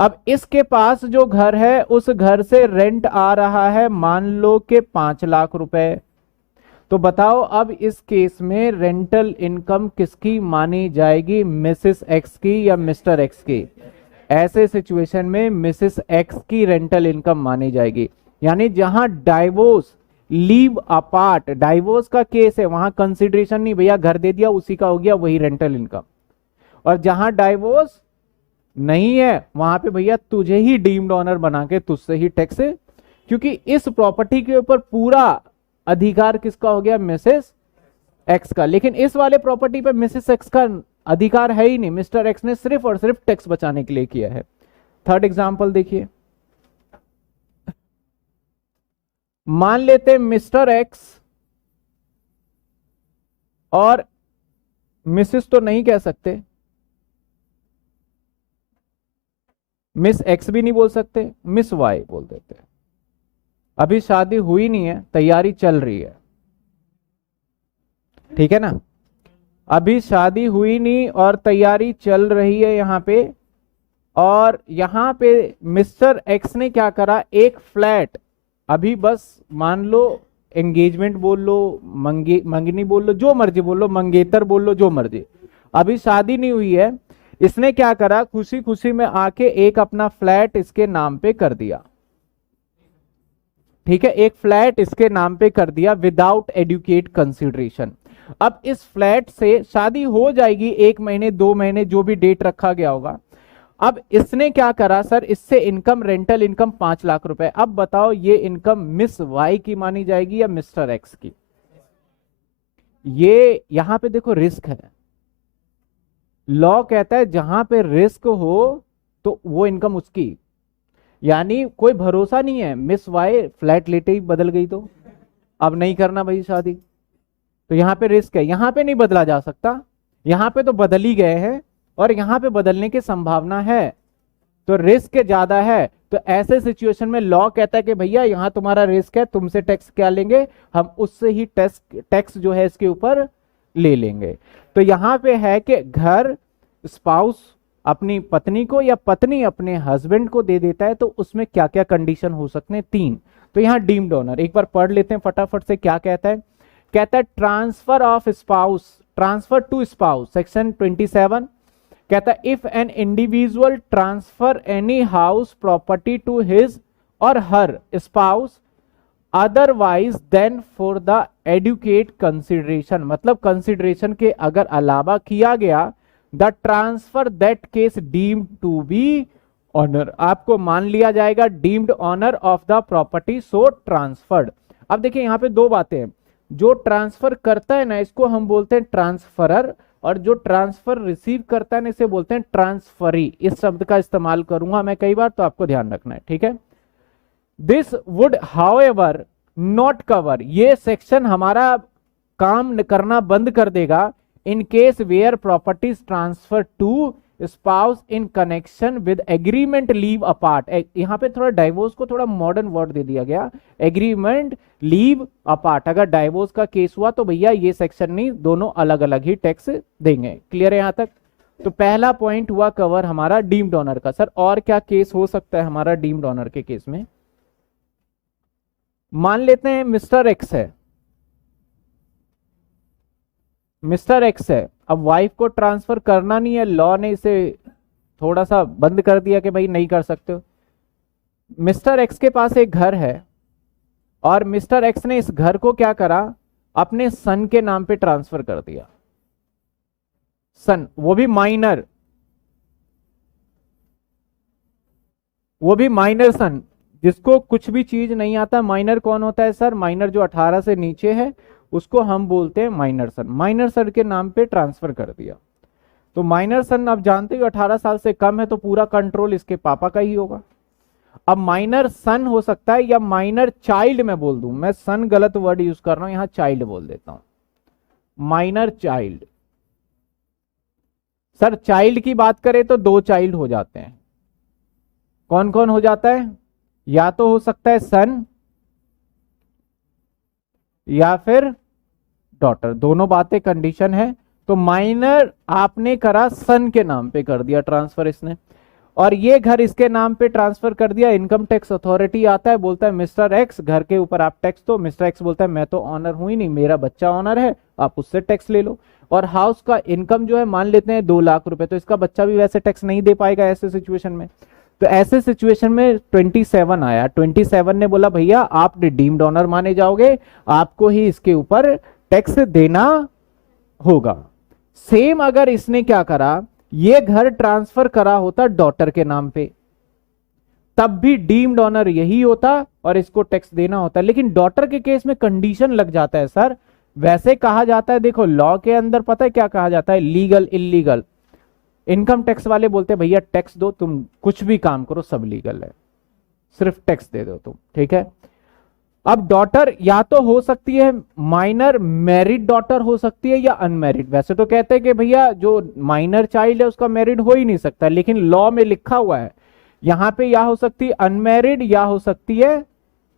अब इसके पास जो घर है उस घर से रेंट आ रहा है मान लो कि 5 लाख रुपए। तो बताओ अब इस केस में रेंटल इनकम किसकी मानी जाएगी, मिसेस एक्स की या मिस्टर एक्स की? ऐसे सिचुएशन में मिसेस एक्स की रेंटल इनकम मानी जाएगी। यानी जहां डाइवोर्स लीव अपार्ट, डाइवोर्स का केस है, वहां कंसिडरेशन नहीं, भैया घर दे दिया उसी का हो गया वही रेंटल इनकम। और जहां डाइवोर्स नहीं है वहां पे भैया तुझे ही डीम्ड ऑनर बना के तुझसे ही टैक्स, क्योंकि इस प्रॉपर्टी के ऊपर पूरा अधिकार किसका हो गया, मिसेस एक्स का। लेकिन इस वाले प्रॉपर्टी पे मिसेस एक्स का अधिकार है ही नहीं, मिस्टर एक्स ने सिर्फ और सिर्फ टैक्स बचाने के लिए किया है। थर्ड एग्जांपल देखिए, मान लेते मिस्टर एक्स और मिसेस तो नहीं कह सकते, मिस एक्स भी नहीं बोल सकते, मिस वाई बोल देते। अभी शादी हुई नहीं है, तैयारी चल रही है, ठीक है ना, अभी शादी हुई नहीं और तैयारी चल रही है यहां पे। और यहां पे मिस्टर एक्स ने क्या करा, एक फ्लैट, अभी बस मान लो एंगेजमेंट बोल लो, मंगनी बोल लो, जो मर्जी बोल लो, मंगेतर बोल लो, जो मर्जी, अभी शादी नहीं हुई है। इसने क्या करा, खुशी खुशी में आके एक अपना फ्लैट इसके नाम पे कर दिया, ठीक है, एक फ्लैट इसके नाम पे कर दिया विदाउट एडुकेट कंसिडरेशन। अब इस फ्लैट से शादी हो जाएगी 1 महीने 2 महीने जो भी डेट रखा गया होगा। अब इसने क्या करा सर, इससे इनकम, रेंटल इनकम 5 लाख रुपए। अब बताओ ये इनकम मिस वाई की मानी जाएगी या मिस्टर एक्स की? ये यहां पे देखो रिस्क है, लॉ कहता है जहां पे रिस्क हो तो वो इनकम उसकी, यानी कोई भरोसा नहीं है, मिस वाई फ्लैट लेते ही बदल गई तो अब नहीं करना भाई शादी, तो यहां पे रिस्क है, यहां पे नहीं बदला जा सकता, यहां पे तो बदल ही गए हैं और यहां पे बदलने की संभावना है, तो रिस्क ज्यादा है। तो ऐसे सिचुएशन में लॉ कहता है कि भैया यहां तुम्हारा रिस्क है, तुमसे टैक्स क्या लेंगे, हम उससे ही टैक्स जो है इसके ऊपर ले लेंगे। तो यहां पे है कि घर स्पाउस अपनी पत्नी को या पत्नी अपने हस्बैंड को दे देता है, तो उसमें क्या क्या कंडीशन हो सकते हैं, 3। तो यहां डीम्ड ऑनर एक बार पढ़ लेते हैं फटाफट से, क्या कहता है, कहता है transfer of spouse, transfer to spouse, section 27 कहता है if an individual transfer any house property to his or her spouse otherwise then for the adequate consideration, मतलब कंसिडरेशन के अगर अलावा किया गया, the transfer that case deemed to be owner, आपको मान लिया जाएगा deemed owner of the property so transferred. अब देखिए यहां पे 2 बातें हैं, जो ट्रांसफर करता है ना इसको हम बोलते हैं ट्रांसफरर, और जो ट्रांसफर रिसीव करता है ना इसे बोलते हैं ट्रांसफरी। इस शब्द का इस्तेमाल करूंगा मैं कई बार, तो आपको ध्यान रखना है, ठीक है। This would however not cover, ये सेक्शन हमारा काम करना बंद कर देगा in case where properties transfer to spouse in connection with agreement live apart. यहां पे थोड़ा डाइवोर्स को थोड़ा मॉडर्न वर्ड दे दिया गया, एग्रीमेंट लीव अपार्ट। अगर डाइवोर्स का केस हुआ तो भैया ये सेक्शन नहीं, दोनों अलग अलग ही टैक्स देंगे। क्लियर है यहां तक? तो पहला पॉइंट हुआ कवर हमारा डीम्ड ऑनर का। सर और क्या केस हो सकता है हमारा डीम्ड ऑनर के केस में? मान लेते हैं मिस्टर एक्स है, मिस्टर एक्स है, अब वाइफ को ट्रांसफर करना नहीं है, लॉ ने इसे थोड़ा सा बंद कर दिया कि भाई नहीं कर सकते हो। मिस्टर एक्स के पास एक घर है और मिस्टर एक्स ने इस घर को क्या करा, अपने सन के नाम पे ट्रांसफर कर दिया। सन, वो भी माइनर, वो भी माइनर सन, जिसको कुछ भी चीज नहीं आता। माइनर कौन होता है सर? माइनर जो 18 से नीचे है उसको हम बोलते हैं माइनर सन। माइनर सन के नाम पे ट्रांसफर कर दिया, तो माइनर सन आप जानते हो 18 साल से कम है तो पूरा कंट्रोल इसके पापा का ही होगा। अब माइनर सन हो सकता है या माइनर चाइल्ड, मैं बोल दूं, मैं सन गलत वर्ड यूज कर रहा हूं, यहां चाइल्ड बोल देता हूं, माइनर चाइल्ड। सर चाइल्ड की बात करें तो दो चाइल्ड हो जाते हैं। कौन कौन हो जाता है? या तो हो सकता है सन या फिर डॉटर, दोनों बातें कंडीशन है। तो माइनर आपने करा, सन के नाम पे कर दिया ट्रांसफर इसने, और ये घर इसके नाम पे ट्रांसफर कर दिया। इनकम टैक्स अथॉरिटी आता है, बोलता है मिस्टर एक्स घर के ऊपर आप टैक्स दो। मिस्टर एक्स बोलता है मैं तो ऑनर हूं ही नहीं, मेरा बच्चा ऑनर है, आप उससे टैक्स ले लो। और हाउस का इनकम जो है मान लेते हैं 2 लाख रुपए, तो इसका बच्चा भी वैसे टैक्स नहीं दे पाएगा ऐसे सिचुएशन में। तो ऐसे सिचुएशन में 27 आया, 27 ने बोला भैया आप रिडीम्ड ऑनर माने जाओगे, आपको ही इसके ऊपर टैक्स देना होगा। सेम अगर इसने क्या करा, ये घर ट्रांसफर करा होता डॉटर के नाम पे, तब भी डीम्ड ऑनर यही होता और इसको टैक्स देना होता। लेकिन डॉटर के केस में कंडीशन लग जाता है सर। वैसे कहा जाता है, देखो लॉ के अंदर पता है क्या कहा जाता है, लीगल इलीगल। इनकम टैक्स वाले बोलते हैं भैया टैक्स दो, तुम कुछ भी काम करो सब लीगल है, सिर्फ टैक्स दे दो तुम, ठीक है। अब डॉटर या तो हो सकती है माइनर, मैरिड डॉटर हो सकती है या अनमैरिड। वैसे तो कहते हैं कि भैया जो माइनर चाइल्ड है उसका मैरिड हो ही नहीं सकता, लेकिन लॉ में लिखा हुआ है यहां पे या हो सकती है अनमैरिड या हो सकती है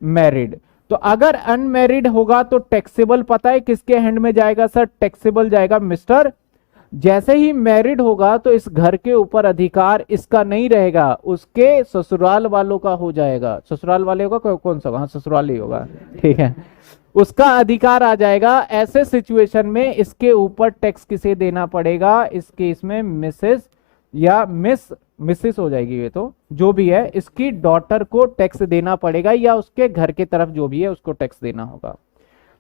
मैरिड। तो अगर अनमैरिड होगा तो टैक्सेबल पता है किसके हैंड में जाएगा सर, टैक्सेबल जाएगा मिस्टर। जैसे ही मैरिड होगा तो इस घर के ऊपर अधिकार इसका नहीं रहेगा, उसके ससुराल वालों का हो जाएगा। ससुराल वाले होगा कौन सा, हाँ ससुराल ही होगा, ठीक है, उसका अधिकार आ जाएगा। ऐसे सिचुएशन में इसके ऊपर टैक्स किसे देना पड़ेगा, इस केस में मिसेस या मिसिस हो जाएगी, ये तो जो भी है इसकी डॉटर को टैक्स देना पड़ेगा, या उसके घर के तरफ जो भी है उसको टैक्स देना होगा।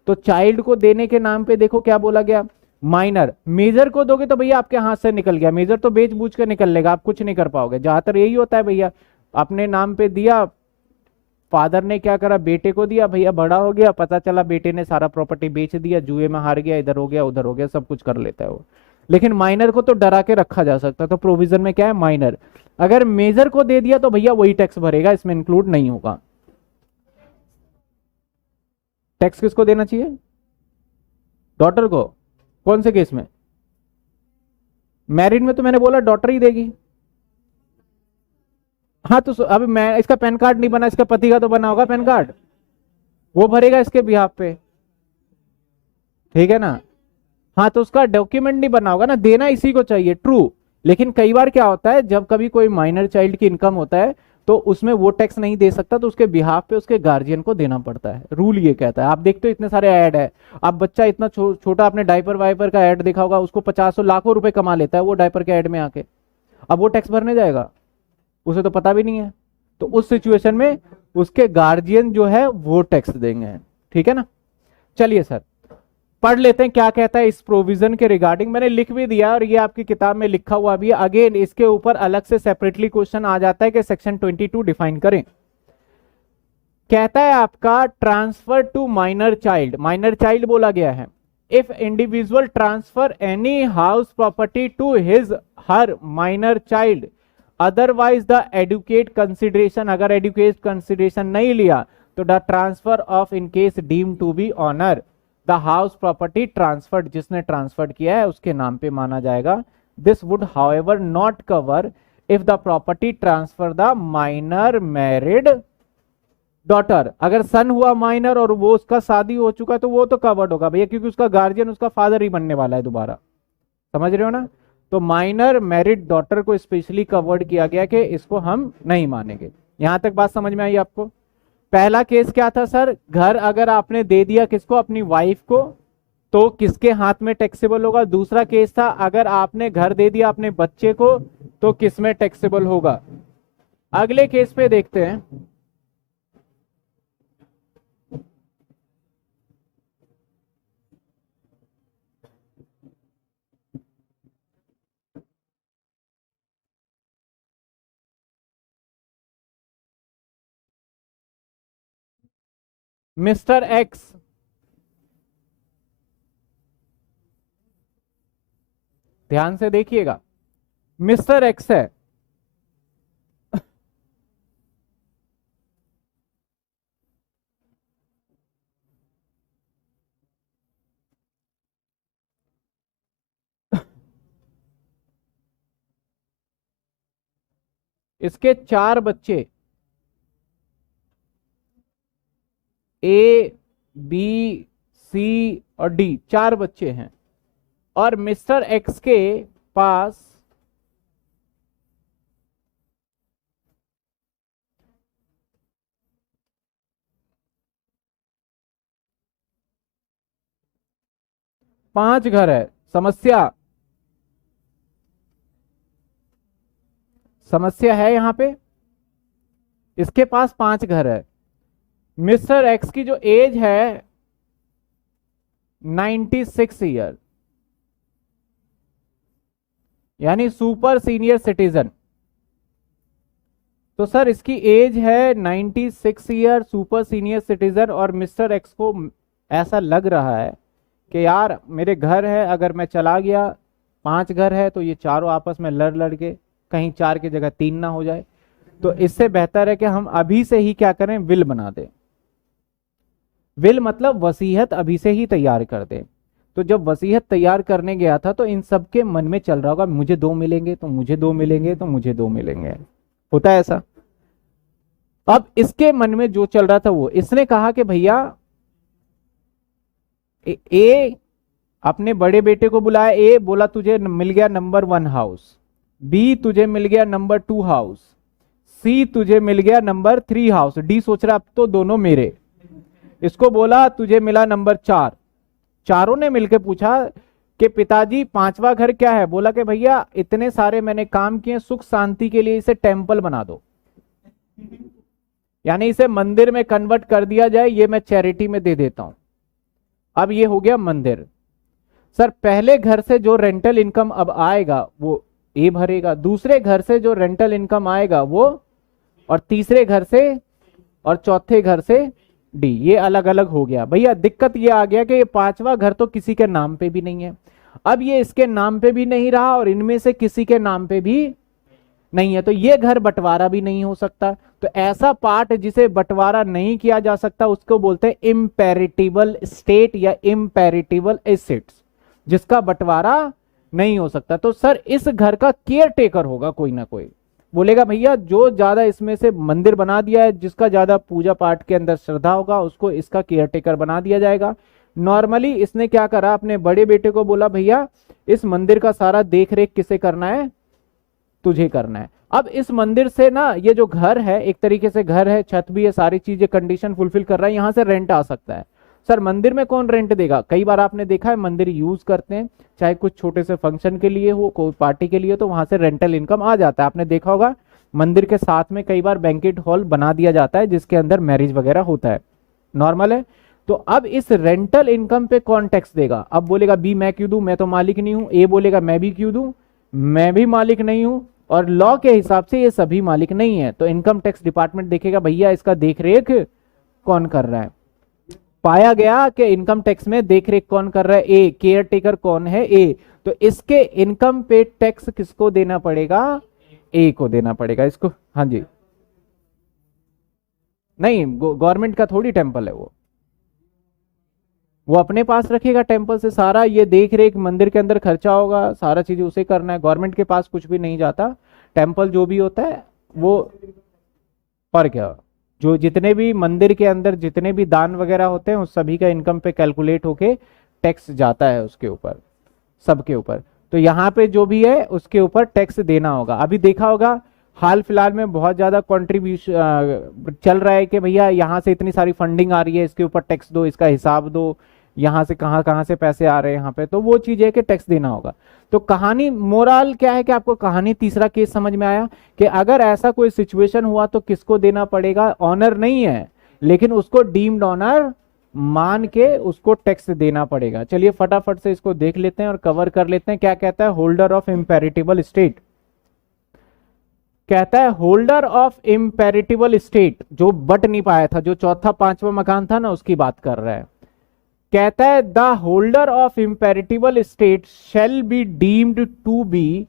तो चाइल्ड को देने के नाम पे देखो क्या बोला गया, माइनर। मेजर को दोगे तो भैया आपके हाथ से निकल गया, मेजर तो बेच बूझ कर निकल लेगा, आप कुछ नहीं कर पाओगे। ज्यादातर यही होता है भैया, अपने नाम पे दिया, फादर ने क्या करा बेटे को दिया, भैया बड़ा हो गया, पता चला बेटे ने सारा प्रॉपर्टी बेच दिया, जुए में हार गया, इधर हो गया उधर हो गया, सब कुछ कर लेता है वो। लेकिन माइनर को तो डरा के रखा जा सकता है, तो प्रोविजन में क्या है माइनर। अगर मेजर को दे दिया तो भैया वही टैक्स भरेगा, इसमें इंक्लूड नहीं होगा। टैक्स किसको देना चाहिए, डॉटर को। कौन से केस में, मैरिड में तो मैंने बोला डॉटर ही देगी। हाँ तो अभी मैं, इसका पैन कार्ड नहीं बना, इसका पति का तो बना होगा पैन कार्ड, वो भरेगा इसके बिहाफ पे, ठीक है ना। हाँ तो उसका डॉक्यूमेंट नहीं बना होगा ना, देना इसी को चाहिए, ट्रू। लेकिन कई बार क्या होता है, जब कभी कोई माइनर चाइल्ड की इनकम होता है तो उसमें वो टैक्स नहीं दे सकता, तो उसके बिहाफ पे उसके गार्जियन को देना पड़ता है, रूल ये कहता है। आप देखते हो इतने सारे ऐड है, अब बच्चा इतना छोटा, आपने डायपर वाइपर का ऐड देखा होगा, उसको 50 लाखों रुपए कमा लेता है वो डायपर के ऐड में आके, अब वो टैक्स भरने जाएगा, उसे तो पता भी नहीं है। तो उस सिचुएशन में उसके गार्जियन जो है वो टैक्स देंगे, ठीक है ना। चलिए सर पढ़ लेते हैं क्या कहता है इस प्रोविजन के रिगार्डिंग। मैंने लिख भी दिया और ये आपकी किताब में लिखा हुआ भी है। अगेन इसके ऊपर अलग से सेपरेटली क्वेश्चन आ जाता है कि सेक्शन 22 डिफाइन करें। कहता है आपका transfer to minor child, minor child बोला गया है। If individual transfer any house property to his her minor child, otherwise the adequate consideration, अगर एडुकेट कंसिडरेशन नहीं लिया तो the transfer of in case deem to be owner, the house property transferred, जिसने transferred किया है उसके नाम पे माना जाएगा। This would however not cover if the property transfer the minor married daughter. अगर सन हुआ माइनर और वो उसका शादी हो चुका है तो वो तो कवर्ड होगा भैया, क्योंकि उसका गार्जियन उसका फादर ही बनने वाला है दोबारा, समझ रहे हो ना। तो माइनर मैरिड डॉटर को स्पेशली कवर्ड किया गया कि इसको हम नहीं मानेंगे। यहां तक बात समझ में आई आपको। पहला केस क्या था सर, घर अगर आपने दे दिया किसको, अपनी वाइफ को, तो किसके हाथ में टैक्सेबल होगा। दूसरा केस था अगर आपने घर दे दिया अपने बच्चे को तो किस में टैक्सेबल होगा। अगले केस पे देखते हैं। मिस्टर एक्स, ध्यान से देखिएगा, मिस्टर एक्स है, इसके 4 बच्चे, ए, बी, सी और डी, 4 बच्चे हैं, और मिस्टर एक्स के पास 5 घर है। समस्या, समस्या है यहां पे। इसके पास 5 घर है। मिस्टर एक्स की जो एज है 96 ईयर, यानी सुपर सीनियर सिटीजन। तो सर इसकी एज है 96 ईयर, सुपर सीनियर सिटीजन, और मिस्टर एक्स को ऐसा लग रहा है कि यार मेरे घर है, अगर मैं चला गया, 5 घर है, तो ये चारों आपस में लड़ लड़ के कहीं 4 की जगह 3 ना हो जाए। तो इससे बेहतर है कि हम अभी से ही क्या करें, विल बना दें। विल मतलब वसीयत अभी से ही तैयार कर दें। तो जब वसीयत तैयार करने गया था तो इन सबके मन में चल रहा होगा, मुझे 2 मिलेंगे, तो मुझे 2 मिलेंगे, तो मुझे 2 मिलेंगे। होता है ऐसा। अब इसके मन में जो चल रहा था वो, इसने कहा कि भैया ए अपने बड़े बेटे को बुलाया, ए बोला तुझे मिल गया नंबर 1 हाउस, बी तुझे मिल गया नंबर 2 हाउस, सी तुझे मिल गया नंबर 3 हाउस, डी सोच रहा अब तो दोनों मेरे। इसको बोला तुझे मिला नंबर 4। चारों ने मिलकर पूछा कि पिताजी 5वां घर क्या है? बोला कि भैया इतने सारे मैंने काम किए, सुख शांति के लिए इसे टेम्पल बना दो, यानी इसे मंदिर में कन्वर्ट कर दिया जाए, ये मैं चैरिटी में दे देता हूं। अब ये हो गया मंदिर। सर पहले घर से जो रेंटल इनकम अब आएगा वो ए भरेगा, दूसरे घर से जो रेंटल इनकम आएगा वो, और तीसरे घर से और चौथे घर से डी। ये अलग अलग हो गया। भैया दिक्कत ये आ गया कि ये 5वां घर तो किसी के नाम पे भी नहीं है। अब ये इसके नाम पे भी नहीं रहा और इनमें से किसी के नाम पे भी नहीं है, तो ये घर बंटवारा भी नहीं हो सकता। तो ऐसा पार्ट जिसे बंटवारा नहीं किया जा सकता उसको बोलते हैं इम्पेरिटिबल स्टेट या इम्पेरिटिबल एसेट्स, जिसका बंटवारा नहीं हो सकता। तो सर इस घर का केयर टेकर होगा कोई ना कोई। बोलेगा भैया जो ज्यादा इसमें से मंदिर बना दिया है, जिसका ज्यादा पूजा पाठ के अंदर श्रद्धा होगा, उसको इसका केयर टेकर बना दिया जाएगा। नॉर्मली इसने क्या करा, अपने बड़े बेटे को बोला भैया इस मंदिर का सारा देख रेख किसे करना है, तुझे करना है। अब इस मंदिर से ना ये जो घर है, एक तरीके से घर है, छत भी है, सारी चीजें कंडीशन फुलफिल कर रहा है, यहां से रेंट आ सकता है। सर मंदिर में कौन रेंट देगा? कई बार आपने देखा है मंदिर यूज करते हैं, चाहे कुछ छोटे से फंक्शन के लिए हो, कोई पार्टी के लिए, तो वहां से रेंटल इनकम आ जाता है। आपने देखा होगा मंदिर के साथ में कई बार बैंकेट हॉल बना दिया जाता है जिसके अंदर मैरिज वगैरह होता है, नॉर्मल है। तो अब इस रेंटल इनकम पे कौन टैक्स देगा? अब बोलेगा बी मैं क्यों दूं, मैं तो मालिक नहीं हूं। ए बोलेगा मैं भी क्यों दूं, मैं भी मालिक नहीं हूं, और लॉ के हिसाब से ये सभी मालिक नहीं है। तो इनकम टैक्स डिपार्टमेंट देखेगा भैया इसका देखरेख कौन कर रहा है। पाया गया कि इनकम टैक्स में देखरेख कौन कर रहा है, ए, केयर टेकर कौन है, ए। तो इसके इनकम पे टैक्स किसको देना पड़ेगा? ए को देना पड़ेगा इसको। हाँ जी, नहीं गवर्नमेंट का थोड़ी टेम्पल है वो अपने पास रखेगा टेम्पल से सारा ये देख रेख, मंदिर के अंदर खर्चा होगा, सारा चीज उसे करना है, गवर्नमेंट के पास कुछ भी नहीं जाता। टेम्पल जो भी होता है वो, पर क्या, जो जितने भी मंदिर के अंदर जितने भी दान वगैरह होते हैं उस सभी का इनकम पे कैलकुलेट होके टैक्स जाता है उसके ऊपर, सबके ऊपर। तो यहाँ पे जो भी है उसके ऊपर टैक्स देना होगा। अभी देखा होगा हाल फिलहाल में बहुत ज्यादा कंट्रीब्यूशन चल रहा है कि भैया यहाँ से इतनी सारी फंडिंग आ रही है, इसके ऊपर टैक्स दो, इसका हिसाब दो, यहाँ से कहाँ कहाँ से पैसे आ रहे हैं यहाँ पे, तो वो चीज है कि टैक्स देना होगा। तो कहानी मोरल क्या है कि आपको कहानी तीसरा केस समझ में आया कि अगर ऐसा कोई सिचुएशन हुआ तो किसको देना पड़ेगा? ऑनर नहीं है, लेकिन उसको डीम्ड ऑनर मान के उसको टैक्स देना पड़ेगा। चलिए फटाफट से इसको देख लेते हैं और कवर कर लेते हैं। क्या कहता है होल्डर ऑफ इम्पेरिटिबल स्टेट? कहता है होल्डर ऑफ इम्पेरिटिबल स्टेट, जो बट नहीं पाया था, जो चौथा पांचवा मकान था ना, उसकी बात कर रहा है। कहता है the holder of impartible estate shall be deemed to be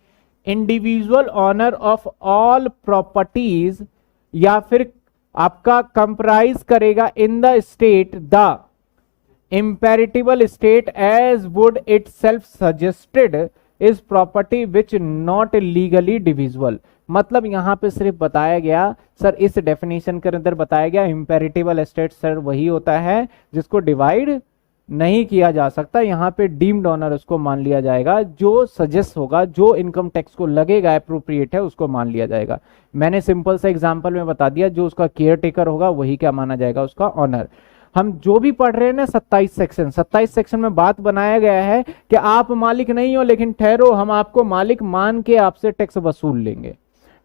individual owner of all properties, या फिर आपका कंप्राइज करेगा in the estate the impartible estate as would itself suggested is property which not legally divisible. मतलब यहाँ पे सिर्फ बताया गया सर, इस डेफिनेशन के अंदर बताया गया इम्पेरिटेबल एस्टेट सर वही होता है जिसको डिवाइड नहीं किया जा सकता। यहाँ पे डीम्ड ऑनर उसको मान लिया जाएगा, जो सजेस्ट होगा, जो इनकम टैक्स को लगेगा एप्रोप्रिएट है उसको मान लिया जाएगा। मैंने सिंपल सा एग्जांपल में बता दिया, जो उसका केयर टेकर होगा वही क्या माना जाएगा, उसका ऑनर। हम जो भी पढ़ रहे हैं ना 27 सेक्शन में बात बनाया गया है कि आप मालिक नहीं हो लेकिन ठहरो, हम आपको मालिक मान के आपसे टैक्स वसूल लेंगे।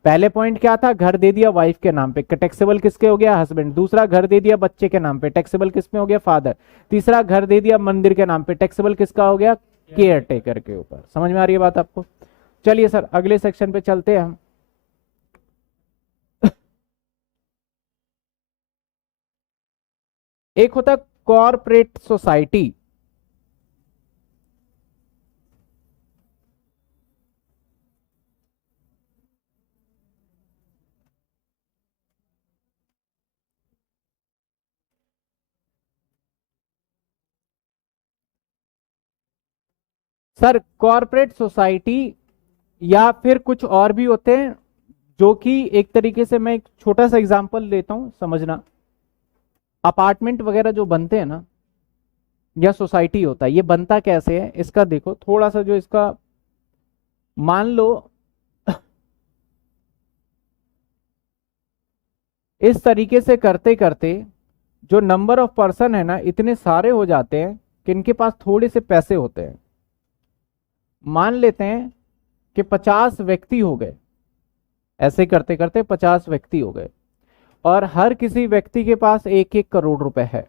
पहले पॉइंट क्या था, घर दे दिया वाइफ के नाम पे, टैक्सेबल किसके हो गया, हस्बैंड। दूसरा, घर दे दिया बच्चे के नाम पे, टैक्सेबल किसमें हो गया, फादर। तीसरा, घर दे दिया मंदिर के नाम पे, टैक्सेबल किसका हो गया, केयर टेकर के ऊपर। समझ में आ रही है बात आपको? चलिए सर अगले सेक्शन पे चलते हैं हम। एक होता है corporate society. Sir corporate society या फिर कुछ और भी होते हैं, जो कि एक तरीके से मैं एक छोटा सा एग्जांपल देता हूं समझना। अपार्टमेंट वगैरह जो बनते हैं ना, या सोसाइटी होता है, ये बनता कैसे है इसका देखो थोड़ा सा। जो इसका मान लो इस तरीके से करते करते जो नंबर ऑफ पर्सन है ना इतने सारे हो जाते हैं कि इनके पास थोड़े से पैसे होते हैं। मान लेते हैं कि 50 व्यक्ति हो गए, ऐसे करते करते 50 व्यक्ति हो गए और हर किसी व्यक्ति के पास 1-1 करोड़ रुपए है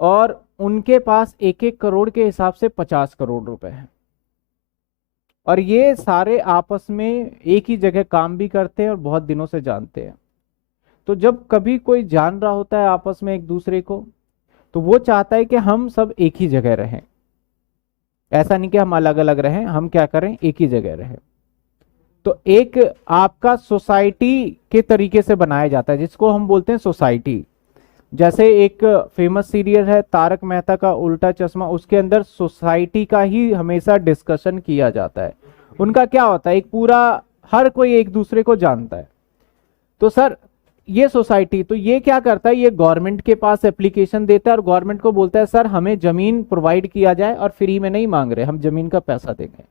और उनके पास 1-1 करोड़ के हिसाब से 50 करोड़ रुपए है और ये सारे आपस में एक ही जगह काम भी करते हैं और बहुत दिनों से जानते हैं। तो जब कभी कोई जान रहा होता है आपस में एक दूसरे को, तो वो चाहता है कि हम सब एक ही जगह रहें। ऐसा नहीं कि हम अलग अलग रहें, हम क्या करें, एक ही जगह रहें। तो एक आपका सोसाइटी के तरीके से बनाया जाता है जिसको हम बोलते हैं सोसाइटी। जैसे एक फेमस सीरियल है तारक मेहता का उल्टा चश्मा, उसके अंदर सोसाइटी का ही हमेशा डिस्कशन किया जाता है। उनका क्या होता है, एक पूरा हर कोई एक दूसरे को जानता है। तो सर ये सोसाइटी, तो ये क्या करता है, ये गवर्नमेंट के पास एप्लीकेशन देता है और गवर्नमेंट को बोलता है सर हमें जमीन प्रोवाइड किया जाए, और फ्री में नहीं मांग रहे, हम जमीन का पैसा देंगे।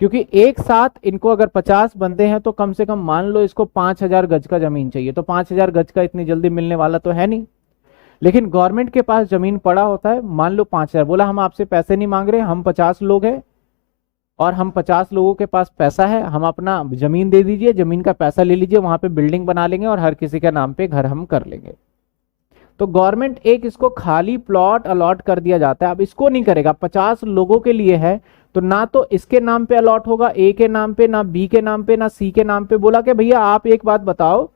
क्योंकि एक साथ इनको अगर 50 बंदे हैं तो कम से कम मान लो इसको 5000 गज का जमीन चाहिए, तो 5000 गज का इतनी जल्दी मिलने वाला तो है नहीं। लेकिन गवर्नमेंट के पास जमीन पड़ा होता है, मान लो 5000, बोला हम आपसे पैसे नहीं मांग रहे, हम 50 लोग हैं और हम 50 लोगों के पास पैसा है, हम अपना जमीन दे दीजिए, जमीन का पैसा ले लीजिए, वहां पे बिल्डिंग बना लेंगे और हर किसी के नाम पे घर हम कर लेंगे। तो गवर्नमेंट एक इसको खाली प्लॉट अलॉट कर दिया जाता है। अब इसको नहीं करेगा, 50 लोगों के लिए है, तो ना तो इसके नाम पे अलॉट होगा, ए के नाम पे, ना बी के नाम पे, ना सी के नाम पे। बोला कि भैया आप एक बात बताओ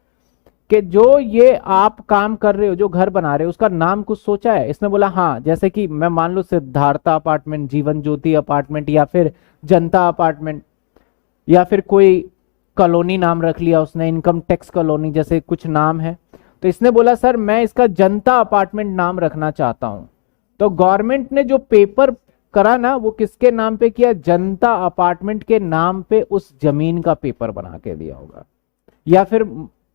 कि जो ये आप काम कर रहे हो, जो घर बना रहे हो, उसका नाम कुछ सोचा है? इसने बोला हाँ, जैसे कि मैं मान लो सिद्धार्था अपार्टमेंट, जीवन ज्योति अपार्टमेंट, या फिर जनता अपार्टमेंट, या फिर कोई कॉलोनी नाम रख लिया उसने, इनकम टैक्स कॉलोनी, जैसे कुछ नाम है। तो इसने बोला सर मैं इसका जनता अपार्टमेंट नाम रखना चाहता हूं। तो गवर्नमेंट ने जो पेपर करा ना, वो किसके नाम पे किया, जनता अपार्टमेंट के नाम पे उस जमीन का पेपर बना के दिया होगा, या फिर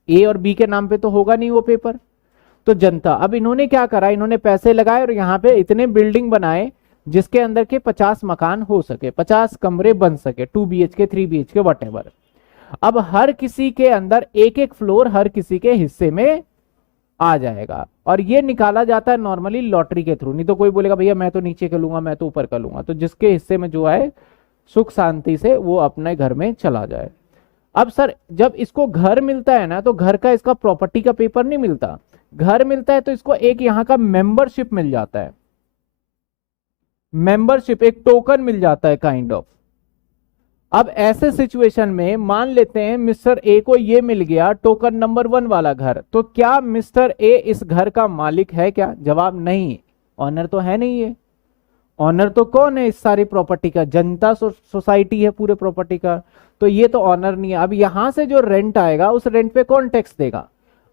ए और बी के नाम पे तो होगा नहीं वो पेपर, तो जनता। अब इन्होंने क्या करा, इन्होंने पैसे लगाए और यहाँ पे इतने बिल्डिंग बनाए जिसके अंदर के 50 मकान हो सके, 50 कमरे बन सके, 2 BHK 3 BHK वटेवर। अब हर किसी के अंदर एक एक फ्लोर हर किसी के हिस्से में आ जाएगा और ये निकाला जाता है नॉर्मली लॉटरी के थ्रू। नहीं तो कोई बोलेगा भैया मैं तो नीचे का लूंगा, मैं तो ऊपर का लूंगा, तो जिसके हिस्से में जो है सुख शांति से वो अपने घर में चला जाए। अब सर जब इसको घर मिलता है ना, तो घर का इसका प्रॉपर्टी का पेपर नहीं मिलता, घर मिलता है तो इसको एक यहाँ का मेंबरशिप मिल जाता है, मेंबरशिप एक टोकन मिल जाता है काइंड ऑफ। अब ऐसे सिचुएशन में मान लेते हैं मिस्टर ए को ये मिल गया टोकन नंबर 1 वाला घर, तो क्या मिस्टर ए इस घर का मालिक है क्या? जवाब नहीं, ऑनर तो है नहीं। ये ऑनर तो कौन है इस सारी प्रॉपर्टी का, जनता सोसाइटी है पूरे प्रॉपर्टी का, तो ये तो ऑनर नहीं है। अब यहां से जो रेंट आएगा उस रेंट पे कौन टैक्स देगा?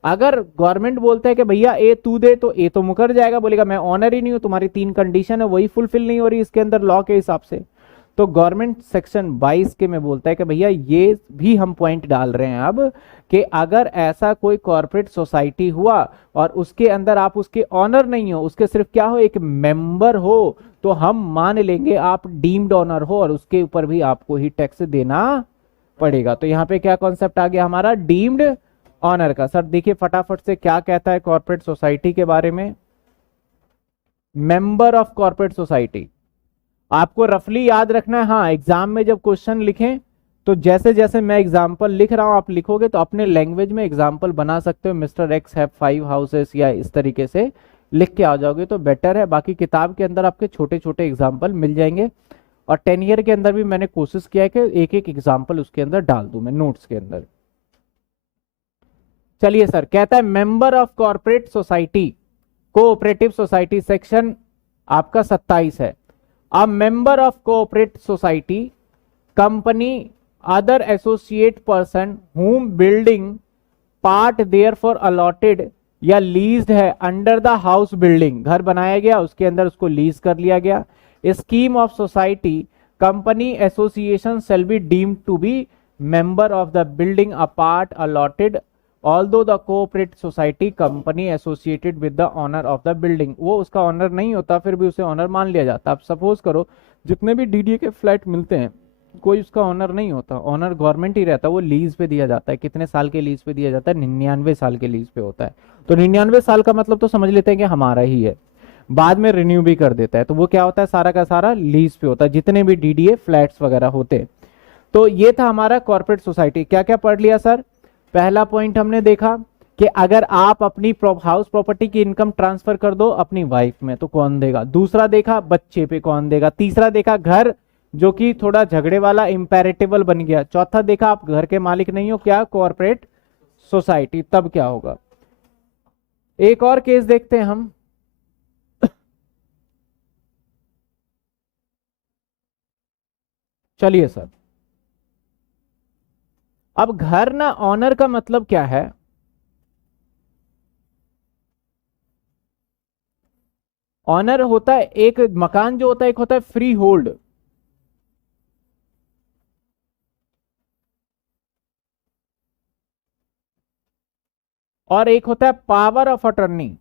अगर गवर्नमेंट बोलता है कि भैया ए तू दे, तो ए तो मुकर जाएगा, बोलेगा मैं ऑनर ही नहीं हूं, तुम्हारी 3 कंडीशन है वही फुलफिल नहीं हो रही इसके अंदर लॉ के हिसाब से। तो गवर्नमेंट सेक्शन 22 के में बोलता है कि भैया ये भी हम पॉइंट डाल रहे हैं अब कि अगर ऐसा कोई कॉर्पोरेट सोसाइटी हुआ और उसके अंदर आप उसके ऑनर नहीं हो, उसके सिर्फ क्या हो, एक मेंबर हो, तो हम मान लेंगे आप डीम्ड ऑनर हो और उसके ऊपर भी आपको ही टैक्स देना पड़ेगा। तो यहाँ पे क्या कॉन्सेप्ट आ गया हमारा, डीम्ड ऑनर का। सर देखिए फटाफट से क्या कहता है कॉर्पोरेट सोसाइटी के बारे में। मेंबर ऑफ कॉर्पोरेट सोसाइटी आपको रफली याद रखना है। हाँ, एग्जाम में जब क्वेश्चन लिखें तो जैसे जैसे मैं एग्जाम्पल लिख रहा हूं आप लिखोगे तो अपने लैंग्वेज में एग्जाम्पल बना सकते हो। मिस्टर एक्स हैव 5 हाउसेस या इस तरीके से लिख के आ जाओगे तो बेटर है। बाकी किताब के अंदर आपके छोटे छोटे एग्जाम्पल मिल जाएंगे और 10 ईयर के अंदर भी मैंने कोशिश किया है कि एक एक एग्जाम्पल उसके अंदर डाल दूं मैं नोट्स के अंदर। चलिए सर, कहता है member of corporate society, cooperative society, section आपका 27 है। A member of cooperate society company other associate person whom building part there for allotted या लीज्ड है अंडर द हाउस बिल्डिंग, घर बनाया गया उसके अंदर उसको लीज कर लिया गया। Scheme of society company association shall be deemed to be member of the building a part allotted although the cooperative society company associated with the owner of the building, वो उसका ऑनर नहीं होता फिर भी उसे ऑनर मान लिया जाता। अब सपोज करो जितने भी डीडीए के फ्लैट मिलते हैं कोई उसका ऑनर नहीं होता, ऑनर गवर्नमेंट ही रहता, वो लीज पे दिया जाता है। कितने साल के लीज पे दिया जाता है, 99 साल के लीज पे होता है। तो 99 साल का मतलब तो समझ लेते हैं कि हमारा ही है, बाद में रिन्यू भी कर देता है। तो वो क्या होता है, सारा का सारा लीज पे होता है जितने भी डीडीए फ्लैट्स वगैरह होते हैं। तो ये था हमारा कॉर्पोरेट सोसाइटी। क्या क्या पढ़ लिया सर? पहला पॉइंट हमने देखा कि अगर आप अपनी हाउस प्रॉपर्टी की इनकम ट्रांसफर कर दो अपनी वाइफ में तो कौन देगा। दूसरा देखा बच्चे पे कौन देगा। तीसरा देखा घर जो कि थोड़ा झगड़े वाला इंपेरेटिबल बन गया। चौथा देखा आप घर के मालिक नहीं हो, क्या, कॉर्पोरेट सोसाइटी, तब क्या होगा। एक और केस देखते हैं हम। चलिए सर, अब घर ना ऑनर का मतलब क्या है, ऑनर होता है एक मकान जो होता है, एक होता है फ्री होल्ड, और एक होता है power of attorney.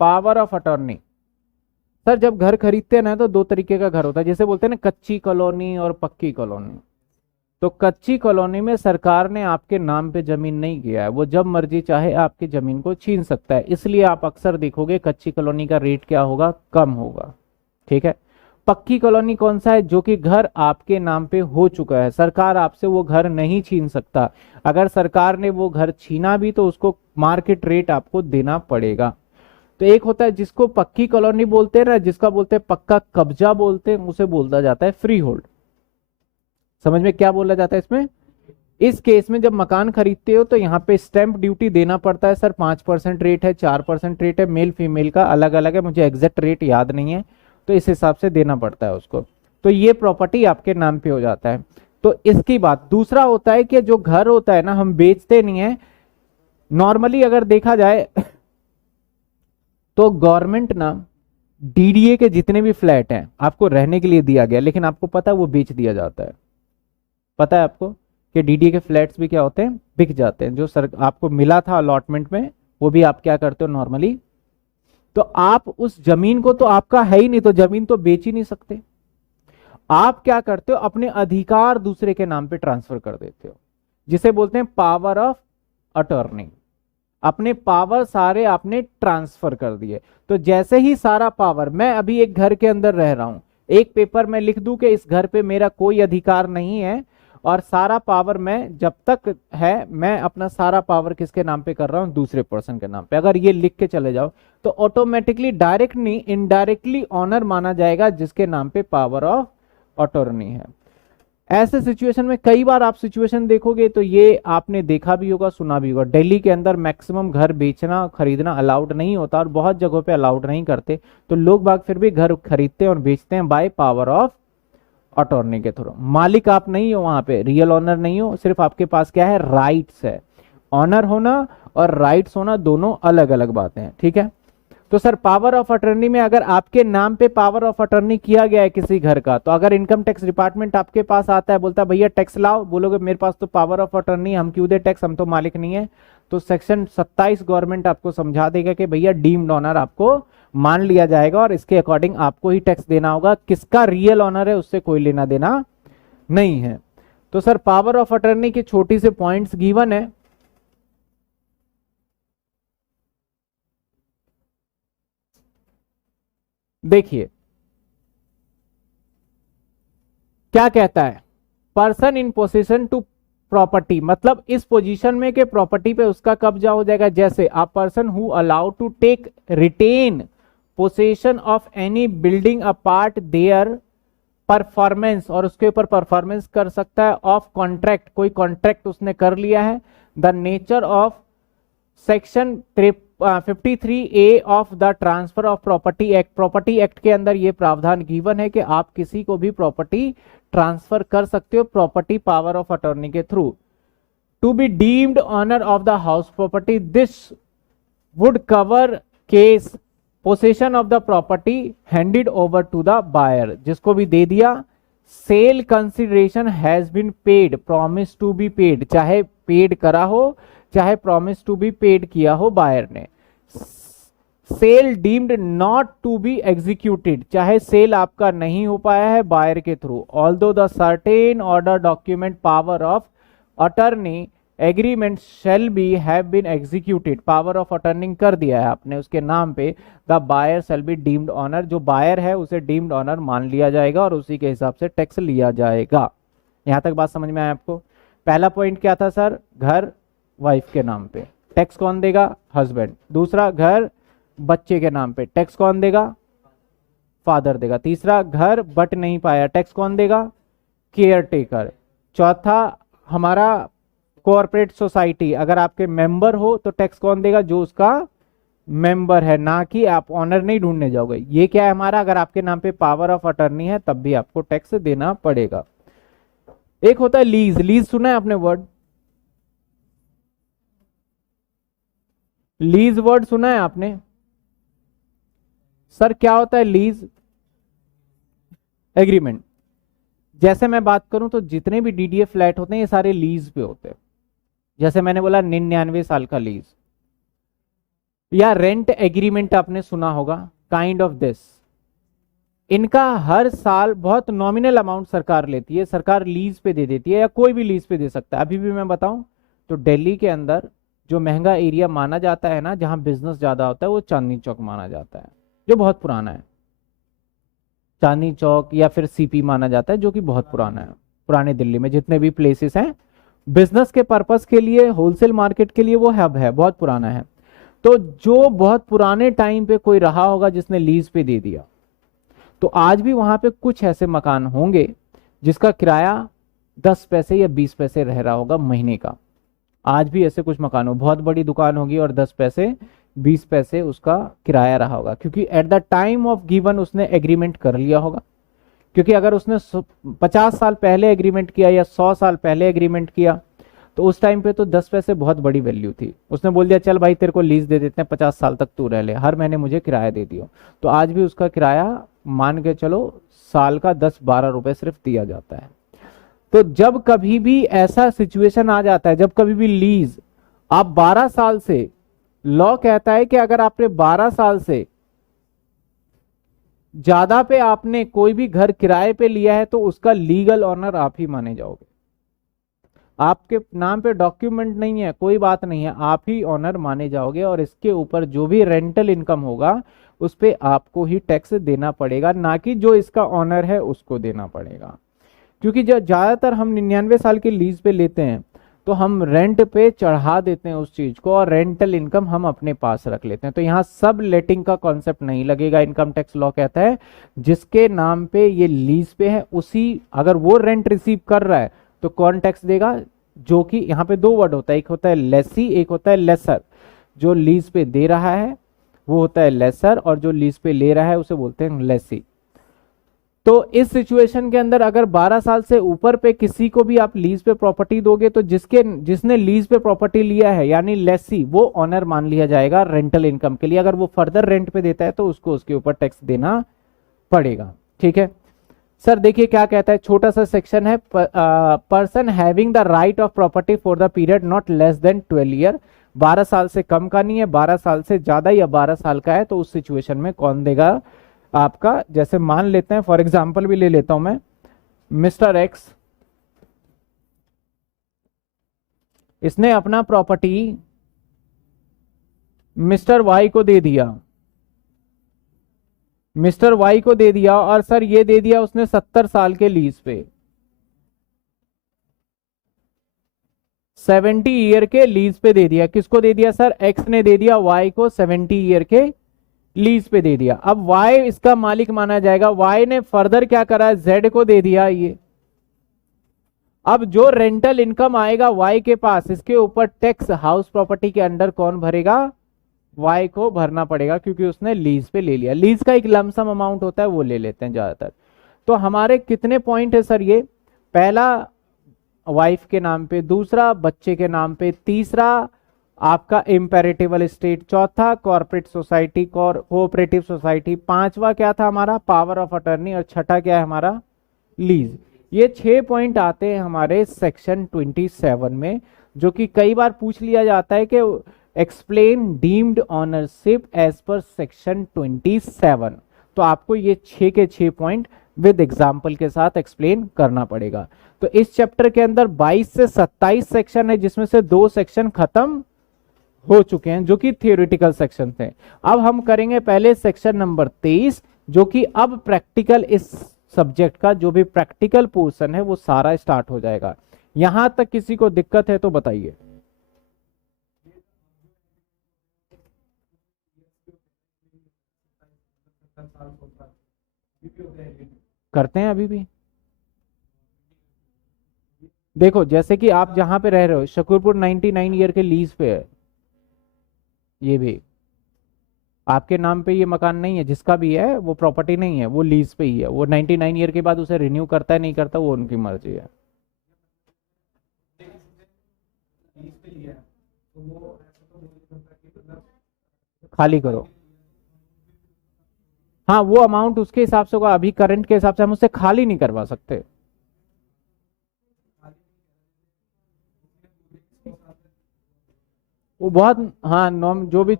Power of attorney sir, जब घर खरीदते हैं ना तो दो तरीके का घर होता है, जैसे बोलते हैं ना कच्ची कॉलोनी और पक्की कॉलोनी। तो कच्ची कॉलोनी में सरकार ने आपके नाम पे जमीन नहीं किया है, वो जब मर्जी चाहे आपकी जमीन को छीन सकता है, इसलिए आप अक्सर देखोगे कच्ची कॉलोनी का रेट क्या होगा, कम होगा। ठीक है। पक्की कॉलोनी कौन सा है, जो कि घर आपके नाम पे हो चुका है, सरकार आपसे वो घर नहीं छीन सकता। अगर सरकार ने वो घर छीना भी तो उसको मार्केट रेट आपको देना पड़ेगा। तो एक होता है जिसको पक्की कॉलोनी बोलते हैं ना, जिसका बोलते हैं पक्का कब्जा बोलते हैं, उसे बोलता जाता है फ्री होल्ड। समझ में क्या बोला जाता है इसमें। इस केस में जब मकान खरीदते हो तो यहाँ पे स्टैंप ड्यूटी देना पड़ता है सर। 5% रेट है, 4% रेट है, मेल फीमेल का अलग अलग है, मुझे एग्जैक्ट रेट याद नहीं है, तो इस हिसाब से देना पड़ता है उसको। तो ये प्रॉपर्टी आपके नाम पे हो जाता है। तो इसकी बात। दूसरा होता है कि जो घर होता है ना, हम बेचते नहीं है। नॉर्मली अगर देखा जाए तो गवर्नमेंट ना डीडीए के जितने भी फ्लैट हैं आपको रहने के लिए दिया गया, लेकिन आपको पता है वो बेच दिया जाता है। पता है आपको कि डीडीए के फ्लैट्स भी क्या होते हैं, बिक जाते हैं। जो सर आपको मिला था अलॉटमेंट में वो भी आप क्या करते हो नॉर्मली, तो आप उस जमीन को, तो आपका है ही नहीं तो जमीन तो बेच ही नहीं सकते, आप क्या करते हो अपने अधिकार दूसरे के नाम पे ट्रांसफर कर देते हो, जिसे बोलते हैं पावर ऑफ अटॉर्नी। अपने पावर सारे आपने ट्रांसफर कर दिए। तो जैसे ही सारा पावर, मैं अभी एक घर के अंदर रह रहा हूं, एक पेपर में लिख दूं कि इस घर पे मेरा कोई अधिकार नहीं है, और सारा पावर मैं जब तक है मैं अपना सारा पावर किसके नाम पे कर रहा हूं, दूसरे पर्सन के नाम पे। अगर ये लिख के चले जाओ तो ऑटोमेटिकली डायरेक्ट नहीं इनडायरेक्टली ऑनर माना जाएगा जिसके नाम पे पावर ऑफ अटॉर्नी है। ऐसे सिचुएशन में कई बार आप सिचुएशन देखोगे तो ये आपने देखा भी होगा, सुना भी होगा। दिल्ली के अंदर मैक्सिमम घर बेचना खरीदना अलाउड नहीं होता और बहुत जगहों पे अलाउड नहीं करते, तो लोग बाग फिर भी घर खरीदते हैं और बेचते हैं बाय पावर ऑफ अटॉर्नी के थ्रू। मालिक आप नहीं हो, वहां पे रियल ऑनर नहीं हो, सिर्फ आपके पास क्या है, राइट्स है। ऑनर होना और राइट्स होना दोनों अलग अलग बातें हैं। ठीक है। तो सर पावर ऑफ अटर्नी में अगर आपके नाम पे पावर ऑफ अटर्नी किया गया है किसी घर का, तो अगर इनकम टैक्स डिपार्टमेंट आपके पास आता है, बोलता है भैया टैक्स लाओ, बोलोगे मेरे पास तो पावर ऑफ अटर्नी, हम क्यों दे टैक्स, हम तो मालिक नहीं है, तो सेक्शन 27 गवर्नमेंट आपको समझा देगा कि भैया डीम्ड ऑनर आपको मान लिया जाएगा और इसके अकॉर्डिंग आपको ही टैक्स देना होगा। किसका रियल ऑनर है उससे कोई लेना देना नहीं है। तो सर पावर ऑफ अटर्नी के छोटी से पॉइंट्स गिवन है। देखिए क्या कहता है, person in position to property, मतलब इस पोजीशन में के प्रॉपर्टी पे उसका कब्जा हो जाएगा। जैसे a person who allowed to take retain possession of any building a part there performance, और उसके ऊपर परफॉर्मेंस कर सकता है, ऑफ कॉन्ट्रैक्ट, कोई कॉन्ट्रैक्ट उसने कर लिया है। The nature of section 53A of the transfer of property act, property act के अंदर ये प्रावधान गिवन है कि आप किसी को भी प्रॉपर्टी ट्रांसफर कर सकते हो प्रॉपर्टी पावर ऑफ अटॉर्नी के थ्रू। To be deemed owner of the house property, this would cover case possession of the property handed over to the buyer, जिसको भी दे दिया। Sale consideration has been paid, promise to be paid, चाहे paid करा हो चाहे promise to be paid किया हो बायर ने। Sale deemed not to be executed, चाहे सेल आपका नहीं हो पाया है बायर के through, although the certain order document power of attorney agreement shall be have been executed, power of attorney कर दिया है आपने उसके नाम पे, the buyer shall be deemed owner, जो बायर है उसे डीम्ड ऑनर मान लिया जाएगा और उसी के हिसाब से टैक्स लिया जाएगा। यहां तक बात समझ में आया आपको? पहला पॉइंट क्या था सर, घर वाइफ के नाम पे, टैक्स कौन देगा? हस्बैंड। दूसरा, घर बच्चे के नाम पे, टैक्स कौन देगा? फादर देगा। तीसरा, घर बट नहीं पाया, टैक्स कौन देगा? Care taker. चौथा, हमारा कॉर्पोरेट सोसाइटी, अगर आपके मेंबर हो तो टैक्स कौन देगा? जो उसका मेंबर है, ना कि आप ऑनर नहीं ढूंढने जाओगे। ये क्या है हमारा, अगर आपके नाम पे पावर ऑफ अटर्नी है तब भी आपको टैक्स देना पड़ेगा। एक होता है लीज, लीज सुना है आपने वर्ड? लीज वर्ड सुना है आपने? सर क्या होता है लीज? एग्रीमेंट। जैसे मैं बात करूं तो जितने भी डीडीए फ्लैट होते हैं ये सारे लीज पे होते हैं। जैसे मैंने बोला 99 साल का लीज, या रेंट एग्रीमेंट आपने सुना होगा, काइंड ऑफ दिस। इनका हर साल बहुत नॉमिनल अमाउंट सरकार लेती है, सरकार लीज पे दे देती है, या कोई भी लीज पे दे सकता है। अभी भी मैं बताऊं तो दिल्ली के अंदर जो महंगा एरिया माना जाता है ना, जहां बिजनेस ज्यादा होता है, वो चांदनी चौक माना जाता है, जो बहुत पुराना है। चांदनी चौक या फिर सीपी माना जाता है, जो कि बहुत पुराना है। पुराने दिल्ली में जितने भी प्लेसेस हैं बिजनेस के पर्पस के लिए, होलसेल मार्केट के लिए, वो हब है, बहुत पुराना है। तो जो बहुत पुराने टाइम पे कोई रहा होगा जिसने लीज पे दे दिया, तो आज भी वहां पे कुछ ऐसे मकान होंगे जिसका किराया 10 पैसे या 20 पैसे रह रहा होगा महीने का। आज भी ऐसे कुछ मकान हो, बहुत बड़ी दुकान होगी और 10 पैसे 20 पैसे उसका किराया रहा होगा, क्योंकि at the time of given उसने एग्रीमेंट कर लिया होगा। क्योंकि अगर उसने 50 साल पहले एग्रीमेंट किया या 100 साल पहले एग्रीमेंट किया, तो उस टाइम पे तो 10 पैसे बहुत बड़ी वैल्यू थी। उसने बोल दिया चल भाई तेरे को लीज दे देते हैं, 50 साल तक तू रह ले, हर महीने मुझे किराया दे दियो, तो आज भी उसका किराया मान के चलो साल का 10-12 रुपए सिर्फ दिया जाता है। तो जब कभी भी ऐसा सिचुएशन आ जाता है, जब कभी भी लीज आप 12 साल से, लॉ कहता है कि अगर आपने 12 साल से ज्यादा पे आपने कोई भी घर किराए पे लिया है, तो उसका लीगल ऑनर आप ही माने जाओगे। आपके नाम पे डॉक्यूमेंट नहीं है, कोई बात नहीं है, आप ही ऑनर माने जाओगे, और इसके ऊपर जो भी रेंटल इनकम होगा उस पे आपको ही टैक्स देना पड़ेगा, ना कि जो इसका ऑनर है उसको देना पड़ेगा। क्योंकि जब ज्यादातर हम 99 साल की लीज पे लेते हैं तो हम रेंट पे चढ़ा देते हैं उस चीज को, और रेंटल इनकम हम अपने पास रख लेते हैं। तो यहाँ सब लेटिंग का कॉन्सेप्ट नहीं लगेगा। इनकम टैक्स लॉ कहता है जिसके नाम पे ये लीज पे है, उसी, अगर वो रेंट रिसीव कर रहा है तो कौन टैक्स देगा? जो कि यहाँ पे दो वर्ड होता है, एक होता है लेसी, एक होता है लेसर। जो लीज पे दे रहा है वो होता है लेसर, और जो लीज पे ले रहा है उसे बोलते हैं लेसी। तो इस सिचुएशन के अंदर अगर 12 साल से ऊपर पे किसी को भी आप लीज पे प्रॉपर्टी दोगे तो जिसने लीज पे प्रॉपर्टी लिया है यानी लेसी वो ऑनर मान लिया जाएगा रेंटल इनकम के लिए। अगर वो फर्दर रेंट पे देता है तो उसको उसके ऊपर टैक्स देना पड़ेगा। ठीक है सर, देखिए क्या कहता है, छोटा सा सेक्शन है, person having the right of property for the period not less than 12 year. 12 साल से कम का नहीं है, 12 साल से ज्यादा या 12 साल का है तो उस सिचुएशन में कौन देगा आपका, जैसे मान लेते हैं फॉर एग्जांपल भी ले लेता हूं मैं, मिस्टर एक्स, इसने अपना प्रॉपर्टी मिस्टर वाई को दे दिया, मिस्टर वाई को दे दिया और सर ये दे दिया उसने 70 साल के लीज पे, 70 ईयर के लीज पे दे दिया। किसको दे दिया सर, एक्स ने दे दिया वाई को 70 ईयर के लीज पे दे दिया। अब वाई इसका मालिक माना जाएगा, वाई ने फर्दर क्या करा, जेड को दे दिया ये। अब जो रेंटल इनकम आएगा वाई के पास, इसके ऊपर टैक्स हाउस प्रॉपर्टी के अंडर कौन भरेगा, वाई को भरना पड़ेगा क्योंकि उसने लीज पे ले लिया। लीज का एक लमसम अमाउंट होता है वो ले लेते हैं ज्यादातर। तो हमारे कितने पॉइंट है सर, ये पहला वाइफ के नाम पे, दूसरा बच्चे के नाम पे, तीसरा आपका इम्पेरेटिवल स्टेट, चौथा कॉर्पोरेट सोसाइटी कोऑपरेटिव सोसाइटी, पांचवा क्या था हमारा पावर ऑफ अटर्नी और छठा क्या है हमारा लीज। ये 6 पॉइंट आते हैं हमारे सेक्शन 27 में, जो कि कई बार पूछ लिया जाता है कि explain deemed ownership as per section 27। तो आपको ये 6 के 6 पॉइंट विद एग्जाम्पल के साथ एक्सप्लेन करना पड़ेगा। तो इस चैप्टर के अंदर 22 से 27 सेक्शन है जिसमें से 2 सेक्शन खत्म हो चुके हैं जो कि थियोरिटिकल सेक्शन थे। अब हम करेंगे पहले सेक्शन नंबर 23 जो कि अब प्रैक्टिकल, इस सब्जेक्ट का जो भी प्रैक्टिकल पोर्शन है वो सारा स्टार्ट हो जाएगा। यहां तक किसी को दिक्कत है तो बताइए। करते हैं अभी भी। देखो जैसे कि आप जहां पे रह रहे हो शकूरपुर 99 ईयर के लीज पे है, ये भी आपके नाम पे ये मकान नहीं है, जिसका भी है वो प्रॉपर्टी नहीं है, वो लीज पे ही है। वो 99 ईयर के बाद उसे रिन्यू करता है नहीं करता वो उनकी मर्जी है। खाली करो, हाँ वो अमाउंट उसके हिसाब से होगा, अभी करंट के हिसाब से हम उससे खाली नहीं करवा सकते। वो बहुत, हाँ नॉम जो भी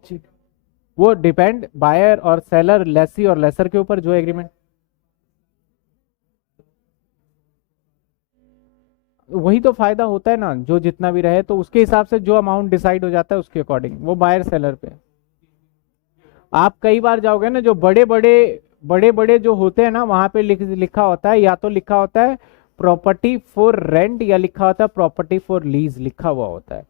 वो डिपेंड बायर और सेलर, लेसी और लेसर के ऊपर जो एग्रीमेंट, वही तो फायदा होता है ना, जो जितना भी रहे तो उसके हिसाब से जो अमाउंट डिसाइड हो जाता है उसके अकॉर्डिंग वो बायर सेलर पे। आप कई बार जाओगे ना जो बड़े बड़े जो होते हैं ना वहां पे लिखा होता है, या तो लिखा होता है प्रॉपर्टी फॉर रेंट या लिखा होता है प्रॉपर्टी फॉर लीज, लिखा हुआ होता है।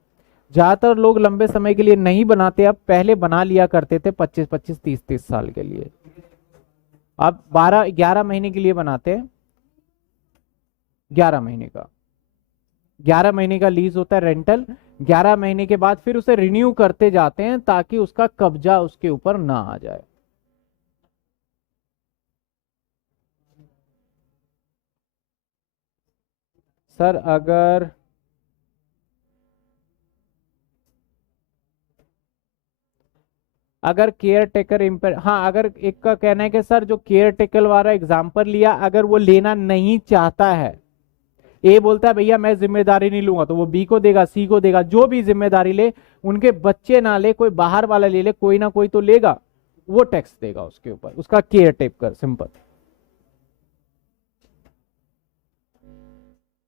ज्यादातर लोग लंबे समय के लिए नहीं बनाते, अब पहले बना लिया करते थे 25-25 30-30 साल के लिए, अब 12-11 महीने के लिए बनाते हैं। 11 महीने का, 11 महीने का लीज होता है रेंटल। 11 महीने के बाद फिर उसे रिन्यू करते जाते हैं ताकि उसका कब्जा उसके ऊपर ना आ जाए। सर अगर केयर टेकर इम्पर, हाँ अगर एक का कहना है कि सर जो केयर टेकर वाला एग्जाम्पल लिया अगर वो लेना नहीं चाहता है, ए बोलता है भैया मैं जिम्मेदारी नहीं लूंगा, तो वो बी को देगा, सी को देगा, जो भी जिम्मेदारी ले, उनके बच्चे ना ले, कोई बाहर वाला ले ले, कोई ना कोई तो लेगा, वो टैक्स देगा उसके ऊपर, उसका केयर टेकर। सिंपल।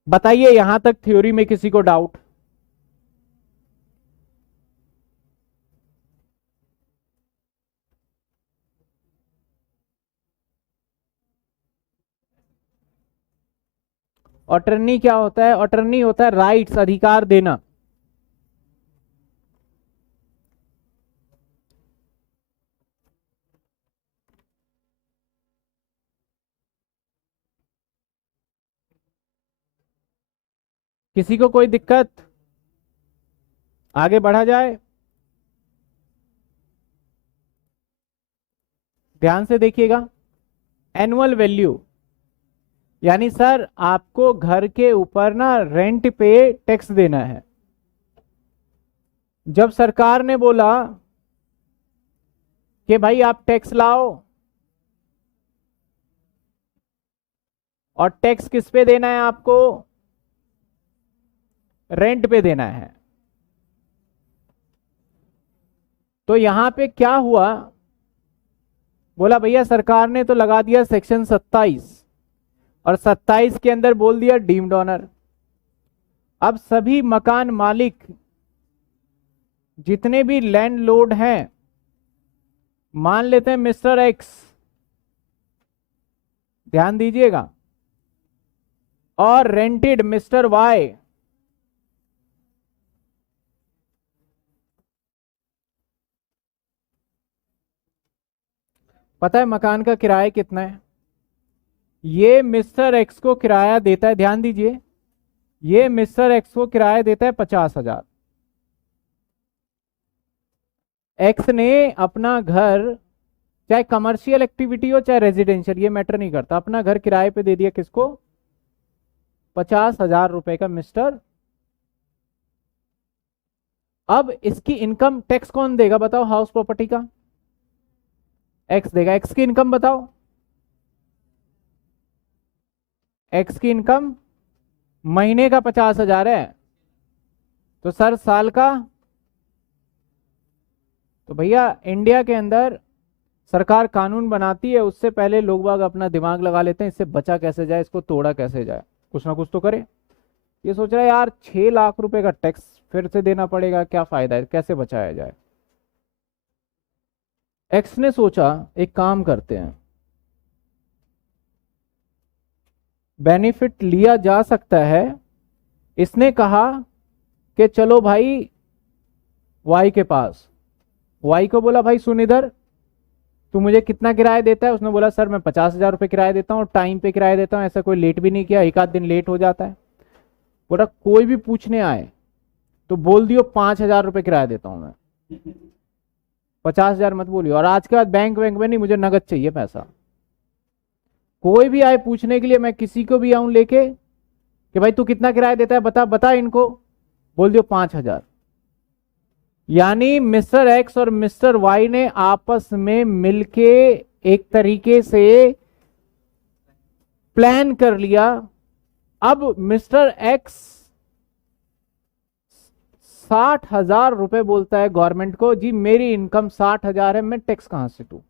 बताइए यहां तक थ्योरी में किसी को डाउट। अटर्नी क्या होता है, अटर्नी होता है राइट्स, अधिकार देना। किसी को कोई दिक्कत, आगे बढ़ा जाए। ध्यान से देखिएगा, एनुअल वैल्यू, यानी सर आपको घर के ऊपर ना रेंट पे टैक्स देना है। जब सरकार ने बोला कि भाई आप टैक्स लाओ, और टैक्स किस पे देना है आपको? रेंट पे देना है। तो यहां पे क्या हुआ, बोला भैया सरकार ने तो लगा दिया सेक्शन 27, और 27 के अंदर बोल दिया डीम्ड ऑनर। अब सभी मकान मालिक जितने भी लैंडलॉर्ड हैं, मान लेते हैं मिस्टर एक्स, ध्यान दीजिएगा, और रेंटेड मिस्टर वाई, पता है मकान का किराया कितना है? ये मिस्टर एक्स को किराया देता है, ध्यान दीजिए, ये मिस्टर एक्स को किराया देता है 50,000। एक्स ने अपना घर, चाहे कमर्शियल एक्टिविटी हो चाहे रेजिडेंशियल, ये मैटर नहीं करता, अपना घर किराए पे दे दिया किसको? 50,000 रुपए का मिस्टर। अब इसकी इनकम टैक्स कौन देगा बताओ? हाउस प्रॉपर्टी का एक्स देगा। एक्स की इनकम बताओ? एक्स की इनकम महीने का 50,000 है, तो सर साल का? तो भैया इंडिया के अंदर सरकार कानून बनाती है, उससे पहले लोग बाग अपना दिमाग लगा लेते हैं, इससे बचा कैसे जाए, इसको तोड़ा कैसे जाए, कुछ ना कुछ तो करे। ये सोच रहा है यार 6 लाख रुपए का टैक्स फिर से देना पड़ेगा, क्या फायदा है, कैसे बचाया जाए। एक्स ने सोचा एक काम करते हैं, बेनिफिट लिया जा सकता है। इसने कहा कि चलो भाई वाई के पास, वाई को बोला भाई सुन इधर, तू मुझे कितना किराया देता है? उसने बोला सर मैं 50,000 रुपये किराया देता हूँ, टाइम पे किराया देता हूँ, ऐसा कोई लेट भी नहीं किया, एक आध दिन लेट हो जाता है। बोला कोई भी पूछने आए तो बोल दियो 5,000 रुपये किराया देता हूँ मैं, 50,000 मत बोलियो, और आज के बाद बैंक बैंक में नहीं, मुझे नगद चाहिए पैसा। कोई भी आए पूछने के लिए, मैं किसी को भी आऊं लेके कि भाई तू कितना किराया देता है, बता बता इनको, बोल दियो 5,000। यानी मिस्टर एक्स और मिस्टर वाई ने आपस में मिलके एक तरीके से प्लान कर लिया। अब मिस्टर एक्स 60,000 रुपए बोलता है गवर्नमेंट को, जी मेरी इनकम 60,000 है, मैं टैक्स कहां से दूं?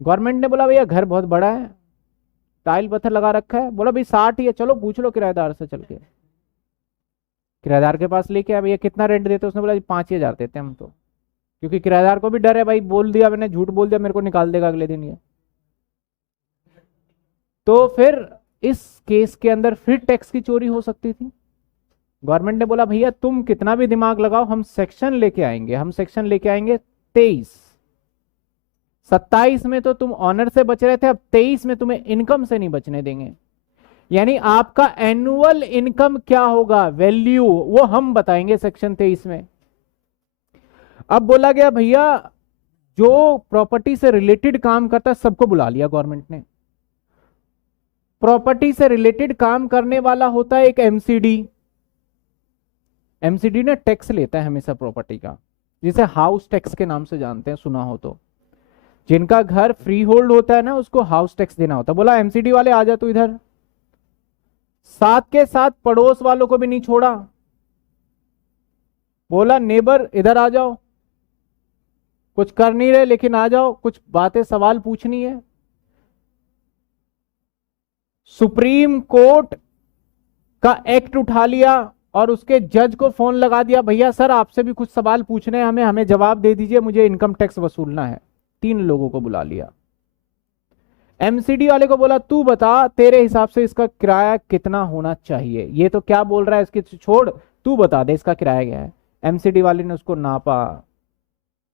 गवर्नमेंट ने बोला भैया घर बहुत बड़ा है, टाइल पत्थर लगा रखा है, बोला भाई 60 ही है, चलो पूछ लो किराएदार से चल के। किराएदार के पास लेके आया, भैया कितना रेंट देते हो? उसने बोला जी 5,000 देते हैं हम तो, क्योंकि किराएदार को भी डर है भाई, बोल दिया मैंने, झूठ बोल दिया, मेरे को निकाल देगा अगले दिन ये। तो फिर इस केस के अंदर फिर टैक्स की चोरी हो सकती थी। गवर्नमेंट ने बोला भैया तुम कितना भी दिमाग लगाओ, हम सेक्शन लेके आएंगे, हम सेक्शन लेके आएंगे 23। 27 में तो तुम ऑनर से बच रहे थे, अब 23 में तुम्हें इनकम से नहीं बचने देंगे। यानी आपका एनुअल इनकम क्या होगा, वैल्यू, वो हम बताएंगे सेक्शन 23 में। अब बोला गया भैया जो प्रॉपर्टी से रिलेटेड काम करता है सबको बुला लिया गवर्नमेंट ने। प्रॉपर्टी से रिलेटेड काम करने वाला होता है एक एमसीडी। एमसीडी ना टैक्स लेता है हमेशा प्रॉपर्टी का, जिसे हाउस टैक्स के नाम से जानते हैं, सुना हो तो। जिनका घर फ्री होल्ड होता है ना, उसको हाउस टैक्स देना होता है। बोला एमसीडी वाले आ जा तू इधर, साथ के साथ पड़ोस वालों को भी नहीं छोड़ा, बोला नेबर इधर आ जाओ, कुछ कर नहीं रहे लेकिन आ जाओ, कुछ बातें सवाल पूछनी है। सुप्रीम कोर्ट का एक्ट उठा लिया और उसके जज को फोन लगा दिया, भैया सर आपसे भी कुछ सवाल पूछने हैं हमें, हमें जवाब दे दीजिए, मुझे इनकम टैक्स वसूलना है। 3 लोगों को बुला लिया। एमसीडी वाले को बोला तू बता तेरे हिसाब से इसका किराया कितना होना चाहिए, ये तो क्या बोल रहा है इसकी छोड़, तू बता दे इसका किराया क्या है। एमसीडी वाले ने उसको नापा,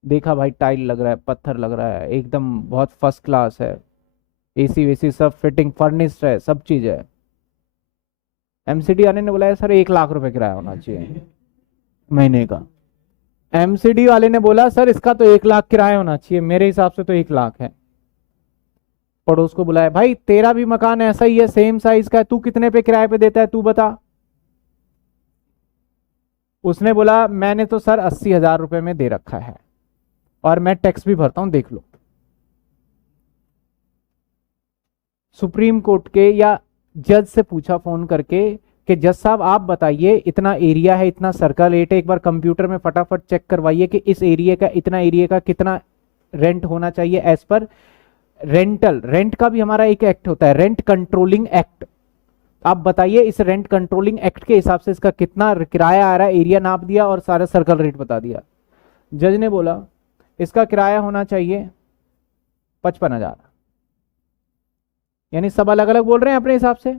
देखा भाई टाइल लग रहा है, पत्थर लग रहा है, एकदम बहुत फर्स्ट क्लास है, एसी वेसी सब फिटिंग फर्निश्ड है, सब चीज है। एमसीडी वाले ने बोला सर 1 लाख रुपए किराया होना चाहिए महीने का। एमसीडी वाले ने बोला सर इसका तो 1 लाख किराया होना चाहिए, मेरे हिसाब से तो 1 लाख है। पड़ोस को बुलाया, भाई तेरा भी मकान ऐसा ही है, सेम साइज का है, तू कितने पे किराए पे देता है तू बता। उसने बोला मैंने तो सर 80,000 रुपए में दे रखा है और मैं टैक्स भी भरता हूं, देख लो। सुप्रीम कोर्ट के या जज से पूछा फोन करके कि जज साहब आप बताइए, इतना एरिया है, इतना सर्कल एट है, एक बार कंप्यूटर में फटाफट चेक करवाइए कि इस एरिया का, इतना एरिया का कितना रेंट होना चाहिए एज पर रेंटल। रेंट का भी हमारा एक एक्ट होता है, रेंट कंट्रोलिंग एक्ट। आप बताइए इस रेंट कंट्रोलिंग एक्ट के हिसाब से इसका कितना किराया आ रहा है। एरिया नाप दिया और सारा सर्कल रेट बता दिया। जज ने बोला इसका किराया होना चाहिए 55,000। यानी सब अलग अलग बोल रहे हैं अपने हिसाब से,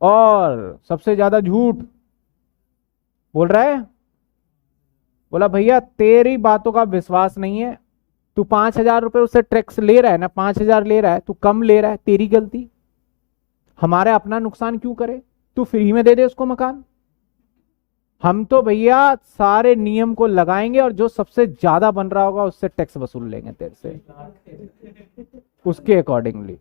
और सबसे ज्यादा झूठ बोल रहा है। बोला भैया तेरी बातों का विश्वास नहीं है, तू 5,000 रुपए उससे टैक्स ले रहा है ना, 5,000 ले रहा है, तू कम ले रहा है, तेरी गलती। हमारा अपना नुकसान क्यों करे, तू फ्री में दे दे उसको मकान। हम तो भैया सारे नियम को लगाएंगे और जो सबसे ज्यादा बन रहा होगा उससे टैक्स वसूल लेंगे तेरे से, उसके अकॉर्डिंगली।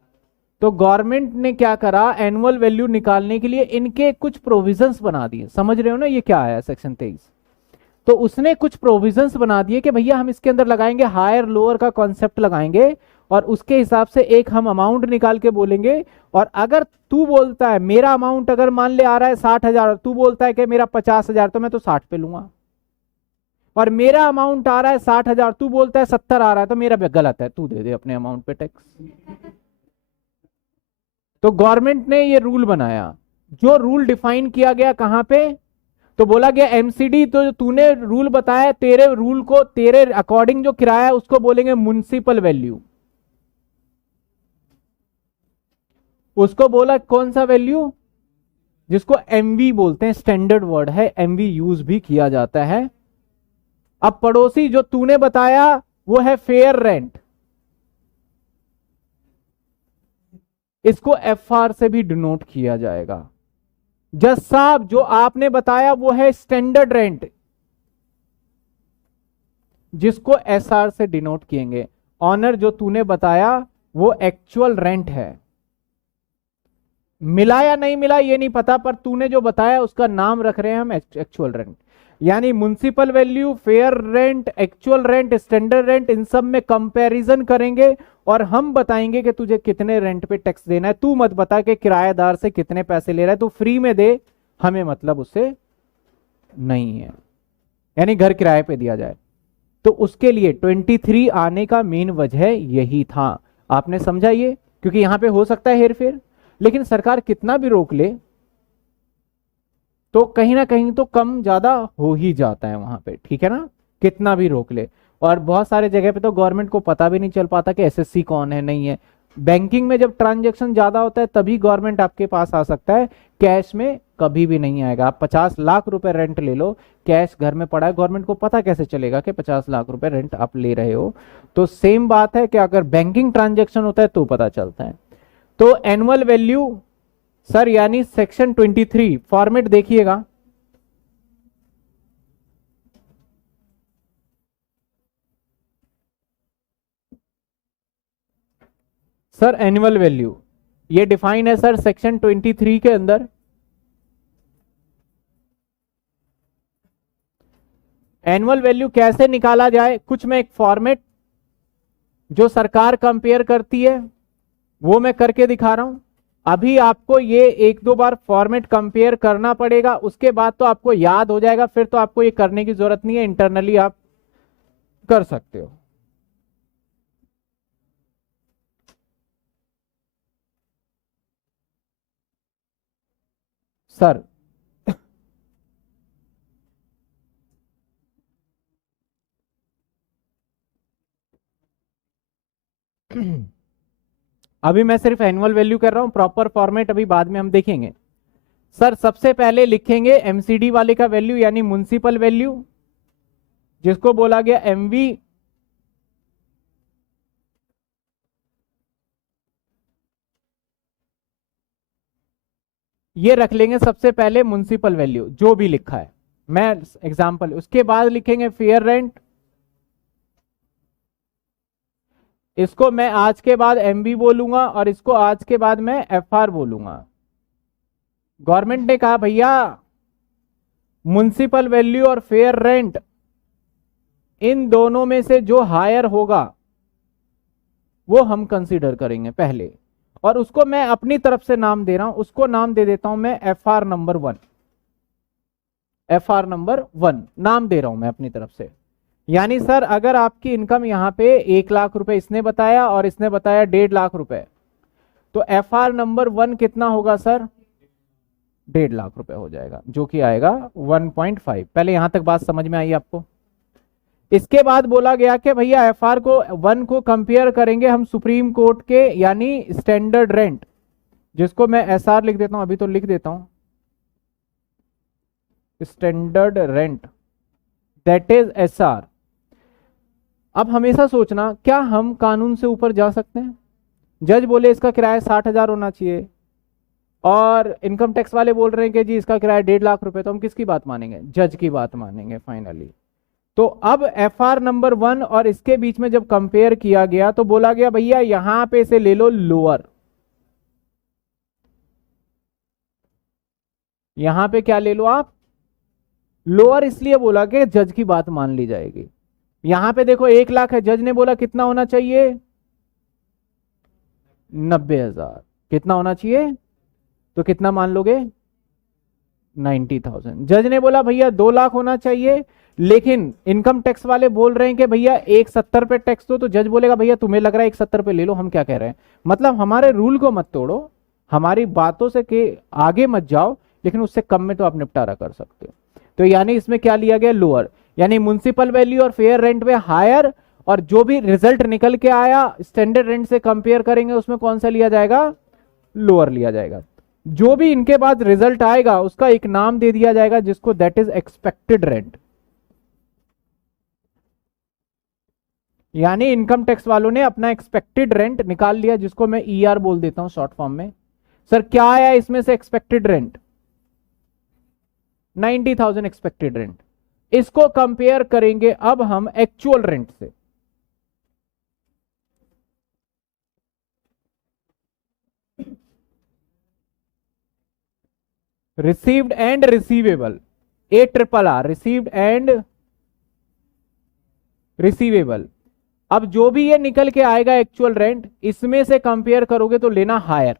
तो गवर्नमेंट ने क्या करा, एनुअल वैल्यू निकालने के लिए इनके कुछ प्रोविजंस बना दिए। समझ रहे हो ना ये क्या आया सेक्शन 23। तो उसने कुछ प्रोविजंस बना दिए कि भैया हम इसके अंदर लगाएंगे, हायर लोअर का कॉन्सेप्ट लगाएंगे और उसके हिसाब से एक हम अमाउंट निकाल के बोलेंगे। और अगर तू बोलता है मेरा अमाउंट अगर मान ले आ रहा है 60,000, तू बोलता है कि मेरा 50,000, तो मैं तो 60 पे लूंगा। और मेरा अमाउंट आ रहा है 60,000, तू बोलता है 70 आ रहा है, तो मेरा गलत है, तू दे दे अपने अमाउंट पे टैक्स। तो गवर्नमेंट ने ये रूल बनाया। जो रूल डिफाइन किया गया कहां पे, तो बोला गया एमसीडी। तो तूने रूल बताया, तेरे रूल को, तेरे अकॉर्डिंग जो किराया है उसको बोलेंगे म्युनिसिपल वैल्यू। उसको बोला कौन सा वैल्यू, जिसको एमवी बोलते हैं, स्टैंडर्ड वर्ड है, एमवी यूज भी किया जाता है। अब पड़ोसी जो तूने बताया वो है फेयर रेंट, इसको एफआर से भी डिनोट किया जाएगा। जज साहब जो आपने बताया वो है स्टैंडर्ड रेंट, जिसको एसआर से डिनोट किएंगे। ऑनर जो तूने बताया वो एक्चुअल रेंट है, मिला या नहीं मिला ये नहीं पता, पर तूने जो बताया उसका नाम रख रहे हैं हम एक्चुअल रेंट। यानी municipal value, fair rent, actual rent, standard rent, इन सब में कंपैरिजन करेंगे और हम बताएंगे कि तुझे कितने रेंट पे टैक्स देना है। तू मत बता कि किराएदार से कितने पैसे ले रहा है, तू फ्री में दे, हमें मतलब उससे नहीं है, यानी घर किराए पे दिया जाए। तो उसके लिए 23 आने का मेन वजह यही था। आपने समझा ये, क्योंकि यहां पे हो सकता है हेरफेर, लेकिन सरकार कितना भी रोक ले तो कहीं ना कहीं तो कम ज्यादा हो ही जाता है वहां पे, ठीक है ना, कितना भी रोक ले। और बहुत सारे जगह पे तो गवर्नमेंट को पता भी नहीं चल पाता कि एसएससी कौन है, नहीं है। बैंकिंग में जब ट्रांजैक्शन ज्यादा होता है तभी गवर्नमेंट आपके पास आ सकता है, कैश में कभी भी नहीं आएगा। आप 50 लाख रुपए रेंट ले लो, कैश घर में पड़ा है, गवर्नमेंट को पता कैसे चलेगा कि 50 लाख रुपए रेंट आप ले रहे हो। तो सेम बात है कि अगर बैंकिंग ट्रांजेक्शन होता है तो पता चलता है। तो एनुअल वैल्यू सर, यानी सेक्शन 23 फॉर्मेट देखिएगा। सर एनुअल वैल्यू ये डिफाइन है सर सेक्शन 23 के अंदर। एनुअल वैल्यू कैसे निकाला जाए, कुछ मैं एक फॉर्मेट जो सरकार कंपेयर करती है वो मैं करके दिखा रहा हूं। अभी आपको ये एक दो बार फॉर्मेट कंपेयर करना पड़ेगा, उसके बाद तो आपको याद हो जाएगा, फिर तो आपको ये करने की जरूरत नहीं है, इंटरनली आप कर सकते हो। सर अभी मैं सिर्फ एनुअल वैल्यू कर रहा हूं, प्रॉपर फॉर्मेट अभी बाद में हम देखेंगे। सर सबसे पहले लिखेंगे एमसीडी वाले का वैल्यू, यानी म्युनिसिपल वैल्यू, जिसको बोला गया एमवी। ये रख लेंगे सबसे पहले म्युनिसिपल वैल्यू जो भी लिखा है, मैं एग्जांपल। उसके बाद लिखेंगे फेयर रेंट, इसको मैं आज के बाद एमबी बोलूंगा और इसको आज के बाद मैं एफआर बोलूंगा। गवर्नमेंट ने कहा भैया म्युनिसिपल वैल्यू और फेयर रेंट इन दोनों में से जो हायर होगा वो हम कंसीडर करेंगे पहले, और उसको मैं अपनी तरफ से नाम दे रहा हूं, उसको नाम दे देता हूं मैं एफआर नंबर 1। एफआर नंबर 1 नाम दे रहा हूं मैं अपनी तरफ से। यानी सर अगर आपकी इनकम यहां पे 1 लाख रुपए इसने बताया और इसने बताया 1.5 लाख रुपए, तो एफआर नंबर 1 कितना होगा सर? 1.5 लाख रुपए हो जाएगा, जो कि आएगा 1.5। पहले यहां तक बात समझ में आई आपको? इसके बाद बोला गया कि भैया एफआर को 1 को कंपेयर करेंगे हम सुप्रीम कोर्ट के यानी स्टैंडर्ड रेंट, जिसको मैं एसआर लिख देता हूं, अभी तो लिख देता हूं standard rent, that is SR. अब हमेशा सोचना, क्या हम कानून से ऊपर जा सकते हैं? जज बोले इसका किराया 60,000 होना चाहिए और इनकम टैक्स वाले बोल रहे हैं कि जी इसका किराया 1.5 लाख रुपए, तो हम किसकी बात मानेंगे? जज की बात मानेंगे फाइनली। तो अब एफआर नंबर 1 और इसके बीच में जब कंपेयर किया गया तो बोला गया भैया यहां पे से ले लो लोअर। यहां पे क्या ले लो आप? लोअर। इसलिए बोला कि जज की बात मान ली जाएगी। यहां पे देखो 1 लाख है, जज ने बोला कितना होना चाहिए? 90,000। कितना होना चाहिए? तो कितना मान लोगे? 90,000। जज ने बोला भैया 2 लाख होना चाहिए, लेकिन इनकम टैक्स वाले बोल रहे हैं कि भैया 170 पे टैक्स दो, तो जज बोलेगा भैया तुम्हें लग रहा है 170 पे ले लो, हम क्या कह रहे हैं। मतलब हमारे रूल को मत तोड़ो, हमारी बातों से के आगे मत जाओ, लेकिन उससे कम में तो आप निपटारा कर सकते हो। तो यानी इसमें क्या लिया गया? लोअर। यानी म्युनिसिपल वैल्यू और फेयर रेंट में हायर, और जो भी रिजल्ट निकल के आया स्टैंडर्ड रेंट से कंपेयर करेंगे उसमें कौन सा लिया जाएगा? लोअर लिया जाएगा। जो भी इनके बाद रिजल्ट आएगा उसका एक नाम दे दिया जाएगा जिसको दैट इज एक्सपेक्टेड रेंट। यानी इनकम टैक्स वालों ने अपना एक्सपेक्टेड रेंट निकाल लिया, जिसको मैं ईआर बोल देता हूं शॉर्ट फॉर्म में। सर क्या आया इसमें से एक्सपेक्टेड रेंट? 90,000 expected rent. इसको कंपेयर करेंगे अब हम एक्चुअल रेंट से। Received and receivable, ARRR, received and receivable. अब जो भी ये निकल के आएगा एक्चुअल रेंट, इसमें से कंपेयर करोगे तो लेना हायर।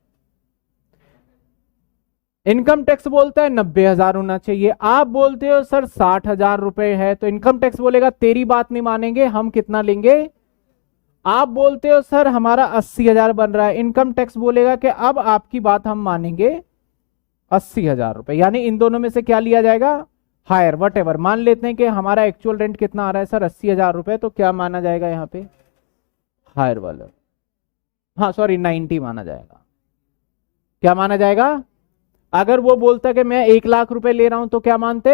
इनकम टैक्स बोलता है 90,000 होना चाहिए, आप बोलते हो सर 60,000 रुपए है, तो इनकम टैक्स बोलेगा तेरी बात नहीं मानेंगे, हम कितना लेंगे? आप बोलते हो सर हमारा 80,000 बन रहा है, इनकम टैक्स बोलेगा कि अब आपकी बात हम मानेंगे 80,000 रुपए। यानी इन दोनों में से क्या लिया जाएगा? हायर। वट एवर, मान लेते हैं कि हमारा एक्चुअल रेंट कितना आ रहा है सर? 80,000 रुपए, तो क्या माना जाएगा यहाँ पे? हायर वाला। हाँ सॉरी, 90 माना जाएगा। क्या माना जाएगा? अगर वो बोलता कि मैं 1 लाख रुपए ले रहा हूं तो क्या मानते?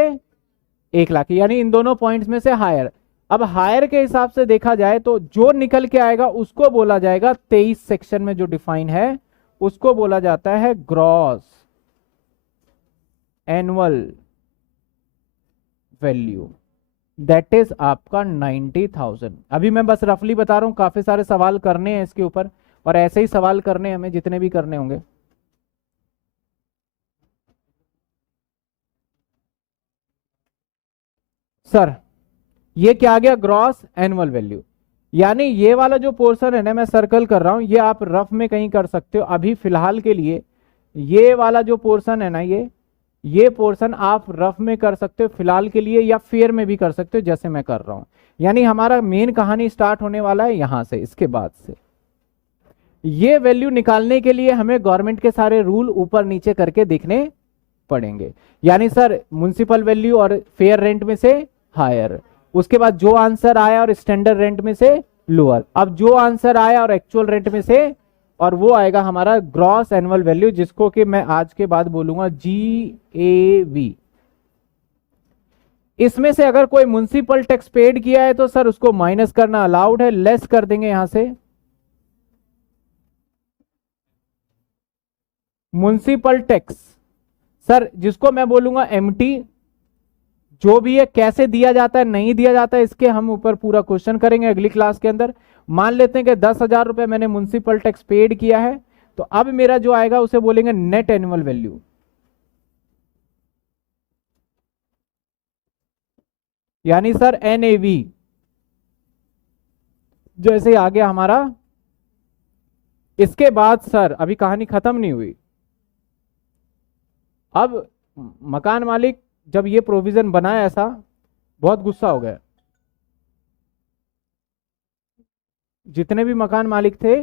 1 लाख। यानी इन दोनों पॉइंट्स में से हायर। अब हायर के हिसाब से देखा जाए तो जो निकल के आएगा उसको बोला जाएगा, 23 सेक्शन में जो डिफाइन है उसको बोला जाता है gross annual value, that is आपका 90,000। अभी मैं बस रफली बता रहा हूं, काफी सारे सवाल करने हैं इसके ऊपर, और ऐसे ही सवाल करने हमें जितने भी करने होंगे। सर ये क्या आ गया? Gross annual value. यानी ये वाला जो पोर्शन है ना, मैं सर्कल कर रहा हूं, ये आप रफ में कहीं कर सकते हो। अभी फिलहाल के लिए ये वाला जो पोर्शन है ना, ये पोर्शन आप रफ में कर सकते हो फिलहाल के लिए, या फेयर में भी कर सकते हो जैसे मैं कर रहा हूं। यानी हमारा मेन कहानी स्टार्ट होने वाला है यहां से, इसके बाद से। ये वैल्यू निकालने के लिए हमें गवर्नमेंट के सारे रूल ऊपर नीचे करके देखने पड़ेंगे। यानी सर म्युनिसिपल वैल्यू और फेयर रेंट में से हायर, उसके बाद जो आंसर आया और स्टैंडर्ड रेंट में से लोअर, अब जो आंसर आया और एक्चुअल रेंट में से, और वो आएगा हमारा ग्रॉस एनुअल वैल्यू, जिसको कि मैं आज के बाद बोलूंगा GAV। इसमें से अगर कोई म्युनिसिपल टैक्स पेड किया है तो सर उसको माइनस करना अलाउड है, लेस कर देंगे यहां से। म्युनिसिपल टैक्स सर जिसको मैं बोलूंगा MT, जो भी है कैसे दिया जाता है नहीं दिया जाता है इसके हम ऊपर पूरा क्वेश्चन करेंगे अगली क्लास के अंदर। मान लेते हैं कि 10,000 रुपए मैंने म्युनिसिपल टैक्स पेड किया है, तो अब मेरा जो आएगा उसे बोलेंगे नेट एनुअल वैल्यू। यानी सर एनएवी। जैसे आ गया हमारा, इसके बाद सर अभी कहानी खत्म नहीं हुई। अब मकान मालिक जब ये प्रोविजन बनाया ऐसा, बहुत गुस्सा हो गया। जितने भी मकान मालिक थे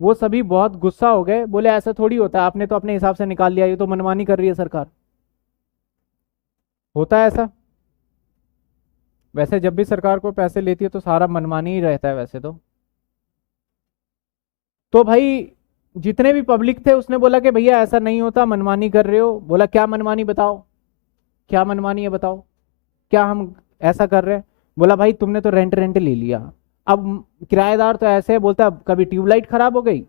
वो सभी बहुत गुस्सा हो गए, बोले ऐसा थोड़ी होता है, आपने तो अपने हिसाब से निकाल लिया, ये तो मनमानी कर रही है सरकार। होता है ऐसा? वैसे जब भी सरकार को पैसे लेती है तो सारा मनमानी ही रहता है वैसे तो भाई जितने भी पब्लिक थे उसने बोला कि भैया ऐसा नहीं होता, मनमानी कर रहे हो। बोला क्या मनमानी बताओ, क्या मनमानी है बताओ, क्या हम ऐसा कर रहे हैं? बोला भाई तुमने तो रेंट रेंट ले लिया। अब किराएदार तो ऐसे है, बोलता कभी ट्यूबलाइट खराब हो गई,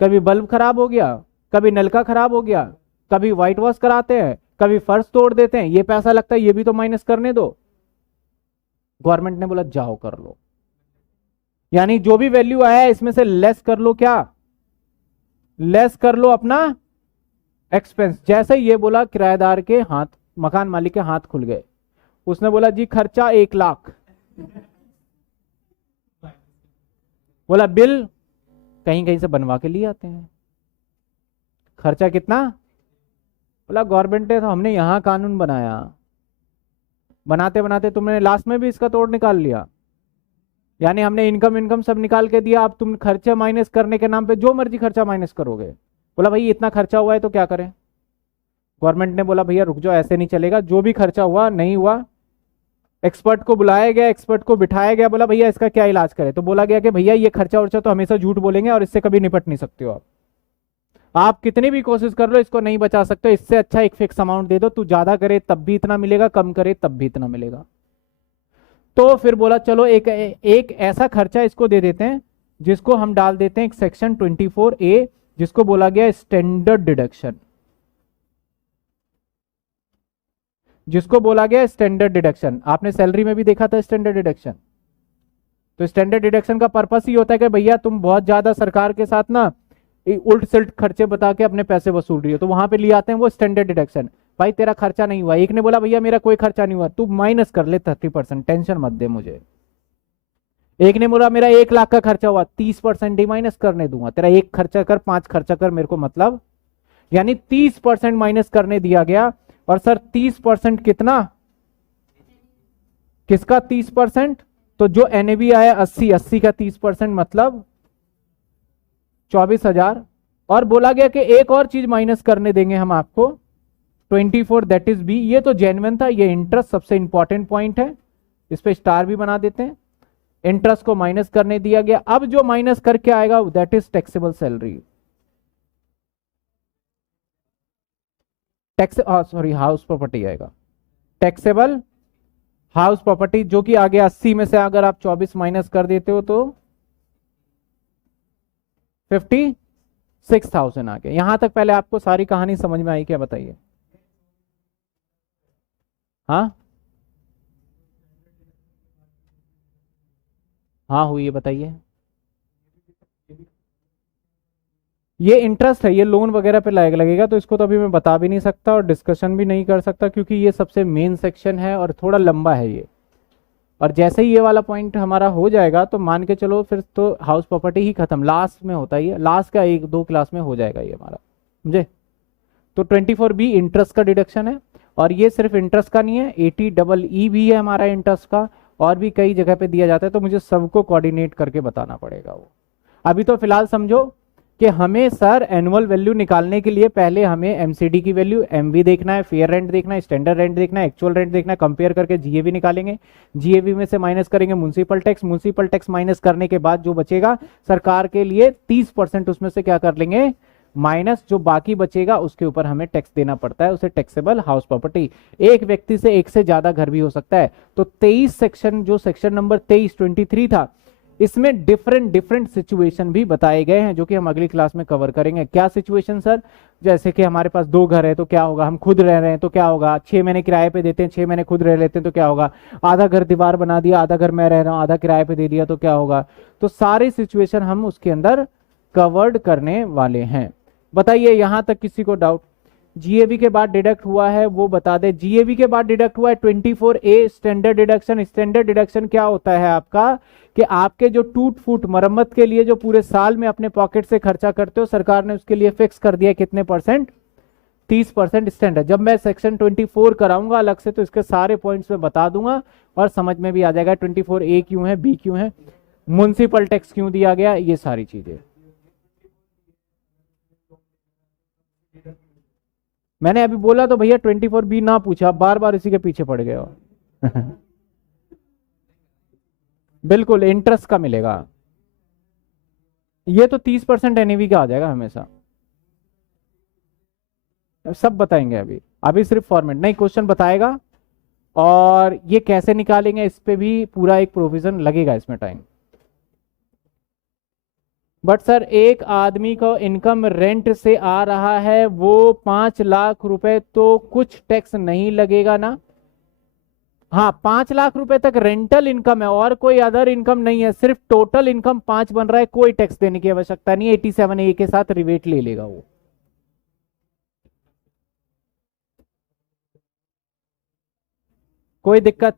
कभी बल्ब खराब हो गया, कभी नलका खराब हो गया, कभी व्हाइट वॉश कराते हैं, कभी फर्श तोड़ देते हैं, ये पैसा लगता है, ये भी तो माइनस करने दो। गवर्नमेंट ने बोला जाओ कर लो, यानी जो भी वैल्यू आया है इसमें से लेस कर लो, क्या लेस कर लो अपना एक्सपेंस। जैसे ये बोला किराएदार के हाथ, मकान मालिक के हाथ खुल गए। उसने बोला जी खर्चा 1 लाख। बोला बिल कहीं कहीं से बनवा के लिए आते हैं, खर्चा कितना? बोला गवर्नमेंट ने तो, हमने यहां कानून बनाया, बनाते बनाते तुमने लास्ट में भी इसका तोड़ निकाल लिया। यानी हमने इनकम इनकम सब निकाल के दिया, अब तुम खर्चा माइनस करने के नाम पे जो मर्जी खर्चा माइनस करोगे। बोला भाई इतना खर्चा हुआ है तो क्या करें? गवर्नमेंट ने बोला भैया रुक जाओ, ऐसे नहीं चलेगा, जो भी खर्चा हुआ नहीं हुआ। एक्सपर्ट को बुलाया गया, एक्सपर्ट को बिठाया गया, बोला भैया इसका क्या इलाज करें? तो बोला गया कि भैया ये खर्चा उर्चा तो हमेशा झूठ बोलेंगे और इससे कभी निपट नहीं सकते हो आप कितनी भी कोशिश कर लो इसको नहीं बचा सकते। इससे अच्छा एक फिक्स अमाउंट दे दो, तू ज्यादा करे तब भी इतना मिलेगा, कम करे तब भी इतना मिलेगा। तो फिर बोला चलो एक ऐसा खर्चा इसको दे देते हैं जिसको हम डाल देते हैं एक सेक्शन 24A, जिसको बोला गया स्टैंडर्ड डिडक्शन, जिसको बोला गया स्टैंडर्ड डिडक्शन। आपने सैलरी में भी देखा था स्टैंडर्ड डिडक्शन। तो स्टैंडर्ड डिडक्शन का पर्पस ही होता है कि भैया तुम बहुत ज्यादा सरकार के साथ ना उल्ट सिल्ट खर्चे बता के अपने पैसे वसूल रही हो, तो वहां पे ले आते हैं वो स्टैंडर्ड डिडक्शन। भाई तेरा खर्चा नहीं हुआ, एक ने बोला भैया मेरा कोई खर्चा नहीं हुआ, तू माइनस कर ले 30%, टेंशन मत दे मुझे। एक ने बोला मेरा 1 लाख का खर्चा हुआ, 30% ही माइनस करने दूंगा, तेरा एक खर्चा कर 5 खर्चा कर, मेरे को मतलब। यानी 30% माइनस करने दिया गया। और सर 30% कितना, किसका 30%? तो जो एनएवी आया 80 का 30% मतलब 24,000। और बोला गया कि एक और चीज माइनस करने देंगे हम आपको 24, दैट इज बी। ये तो जेन्युइन था, ये इंटरेस्ट सबसे इंपॉर्टेंट पॉइंट है, इस पे स्टार भी बना देते हैं। इंटरेस्ट को माइनस करने दिया गया। अब जो माइनस करके आएगा that is taxable salary, tax sorry house property आएगा, टैक्सेबल हाउस प्रॉपर्टी, जो कि आ गया 80 में से अगर आप 24 माइनस कर देते हो तो 56,000 आ गया। यहां तक पहले आपको सारी कहानी समझ में आई क्या, बताइए? हाँ हाँ हुई है, बताइए। ये इंटरेस्ट है, ये लोन वगैरह पे लगेगा, तो इसको तो अभी मैं बता भी नहीं सकता और डिस्कशन भी नहीं कर सकता, क्योंकि ये सबसे मेन सेक्शन है और थोड़ा लंबा है ये। और जैसे ही ये वाला पॉइंट हमारा हो जाएगा तो मान के चलो फिर तो हाउस प्रॉपर्टी ही खत्म, लास्ट में होता ही है, लास्ट का 1-2 क्लास में हो जाएगा ये हमारा, समझे? तो 24B इंटरेस्ट का डिडक्शन है। और ये सिर्फ इंटरेस्ट का नहीं है, 80EE भी है हमारा इंटरेस्ट का, और भी कई जगह पे दिया जाता है, तो मुझे सबको कोऑर्डिनेट करके बताना पड़ेगा वो। अभी तो फिलहाल समझो कि हमें सर एनुअल वैल्यू निकालने के लिए पहले हमें एमसीडी की वैल्यू, एमवी देखना है, फेयर रेंट देखना है, स्टैंडर्ड रेंट देखना है, एक्चुअल रेंट देखना है, कंपेयर करके जीएवी निकालेंगे, जीएवी में से माइनस करेंगे municipal tax, municipal tax minus करने के बाद जो बचेगा सरकार के लिए 30% उसमें से क्या कर लेंगे माइनस, जो बाकी बचेगा उसके ऊपर हमें टैक्स देना पड़ता है, उसे टैक्सेबल हाउस प्रॉपर्टी। एक व्यक्ति से एक से ज्यादा घर भी हो सकता है। तो 23 सेक्शन, जो सेक्शन नंबर 23 23 था, इसमें डिफरेंट डिफरेंट सिचुएशन भी बताए गए हैं जो कि हम अगली क्लास में कवर करेंगे। क्या सिचुएशन सर? जैसे कि हमारे पास 2 घर है तो क्या होगा, हम खुद रह रहे हैं तो क्या होगा, 6 महीने किराए पे देते हैं, 6 महीने खुद रह लेते हैं तो क्या होगा, आधा घर दीवार बना दिया, आधा घर मैं रह रहा हूँ, आधा किराए पे दे दिया तो क्या होगा। तो सारी सिचुएशन हम उसके अंदर कवर्ड करने वाले हैं। बताइए यहां तक किसी को डाउट? जीएबी के बाद डिडक्ट हुआ है वो बता दे। जीएबी के बाद डिडक्ट हुआ है 24A standard deduction. Standard deduction क्या होता है आपका, कि आपके जो टूट फूट मरम्मत के लिए जो पूरे साल में अपने पॉकेट से खर्चा करते हो, सरकार ने उसके लिए फिक्स कर दिया कितने परसेंट, 30% स्टैंडर्ड। जब मैं सेक्शन 24 कराऊंगा अलग से तो इसके सारे पॉइंट्स में बता दूंगा और समझ में भी आ जाएगा 24A क्यों है, बी क्यों है, म्युनिसिपल टैक्स क्यों दिया गया, ये सारी चीजें। मैंने अभी बोला तो भैया 24B ना पूछा, बार बार इसी के पीछे पड़ गए हो। बिल्कुल इंटरेस्ट का मिलेगा, ये तो 30% एनईवी का आ जाएगा हमेशा। सब बताएंगे अभी, अभी सिर्फ फॉर्मेट नहीं, क्वेश्चन बताएगा और ये कैसे निकालेंगे इस पे भी पूरा एक प्रोविजन लगेगा इसमें टाइम। बट सर एक आदमी को इनकम रेंट से आ रहा है वो 5 लाख रुपए, तो कुछ टैक्स नहीं लगेगा ना? हाँ 5 लाख रुपए तक रेंटल इनकम है और कोई अदर इनकम नहीं है, सिर्फ टोटल इनकम 5 बन रहा है, कोई टैक्स देने की आवश्यकता नहीं है। 87A के साथ रिवेट ले लेगा वो। कोई दिक्कत?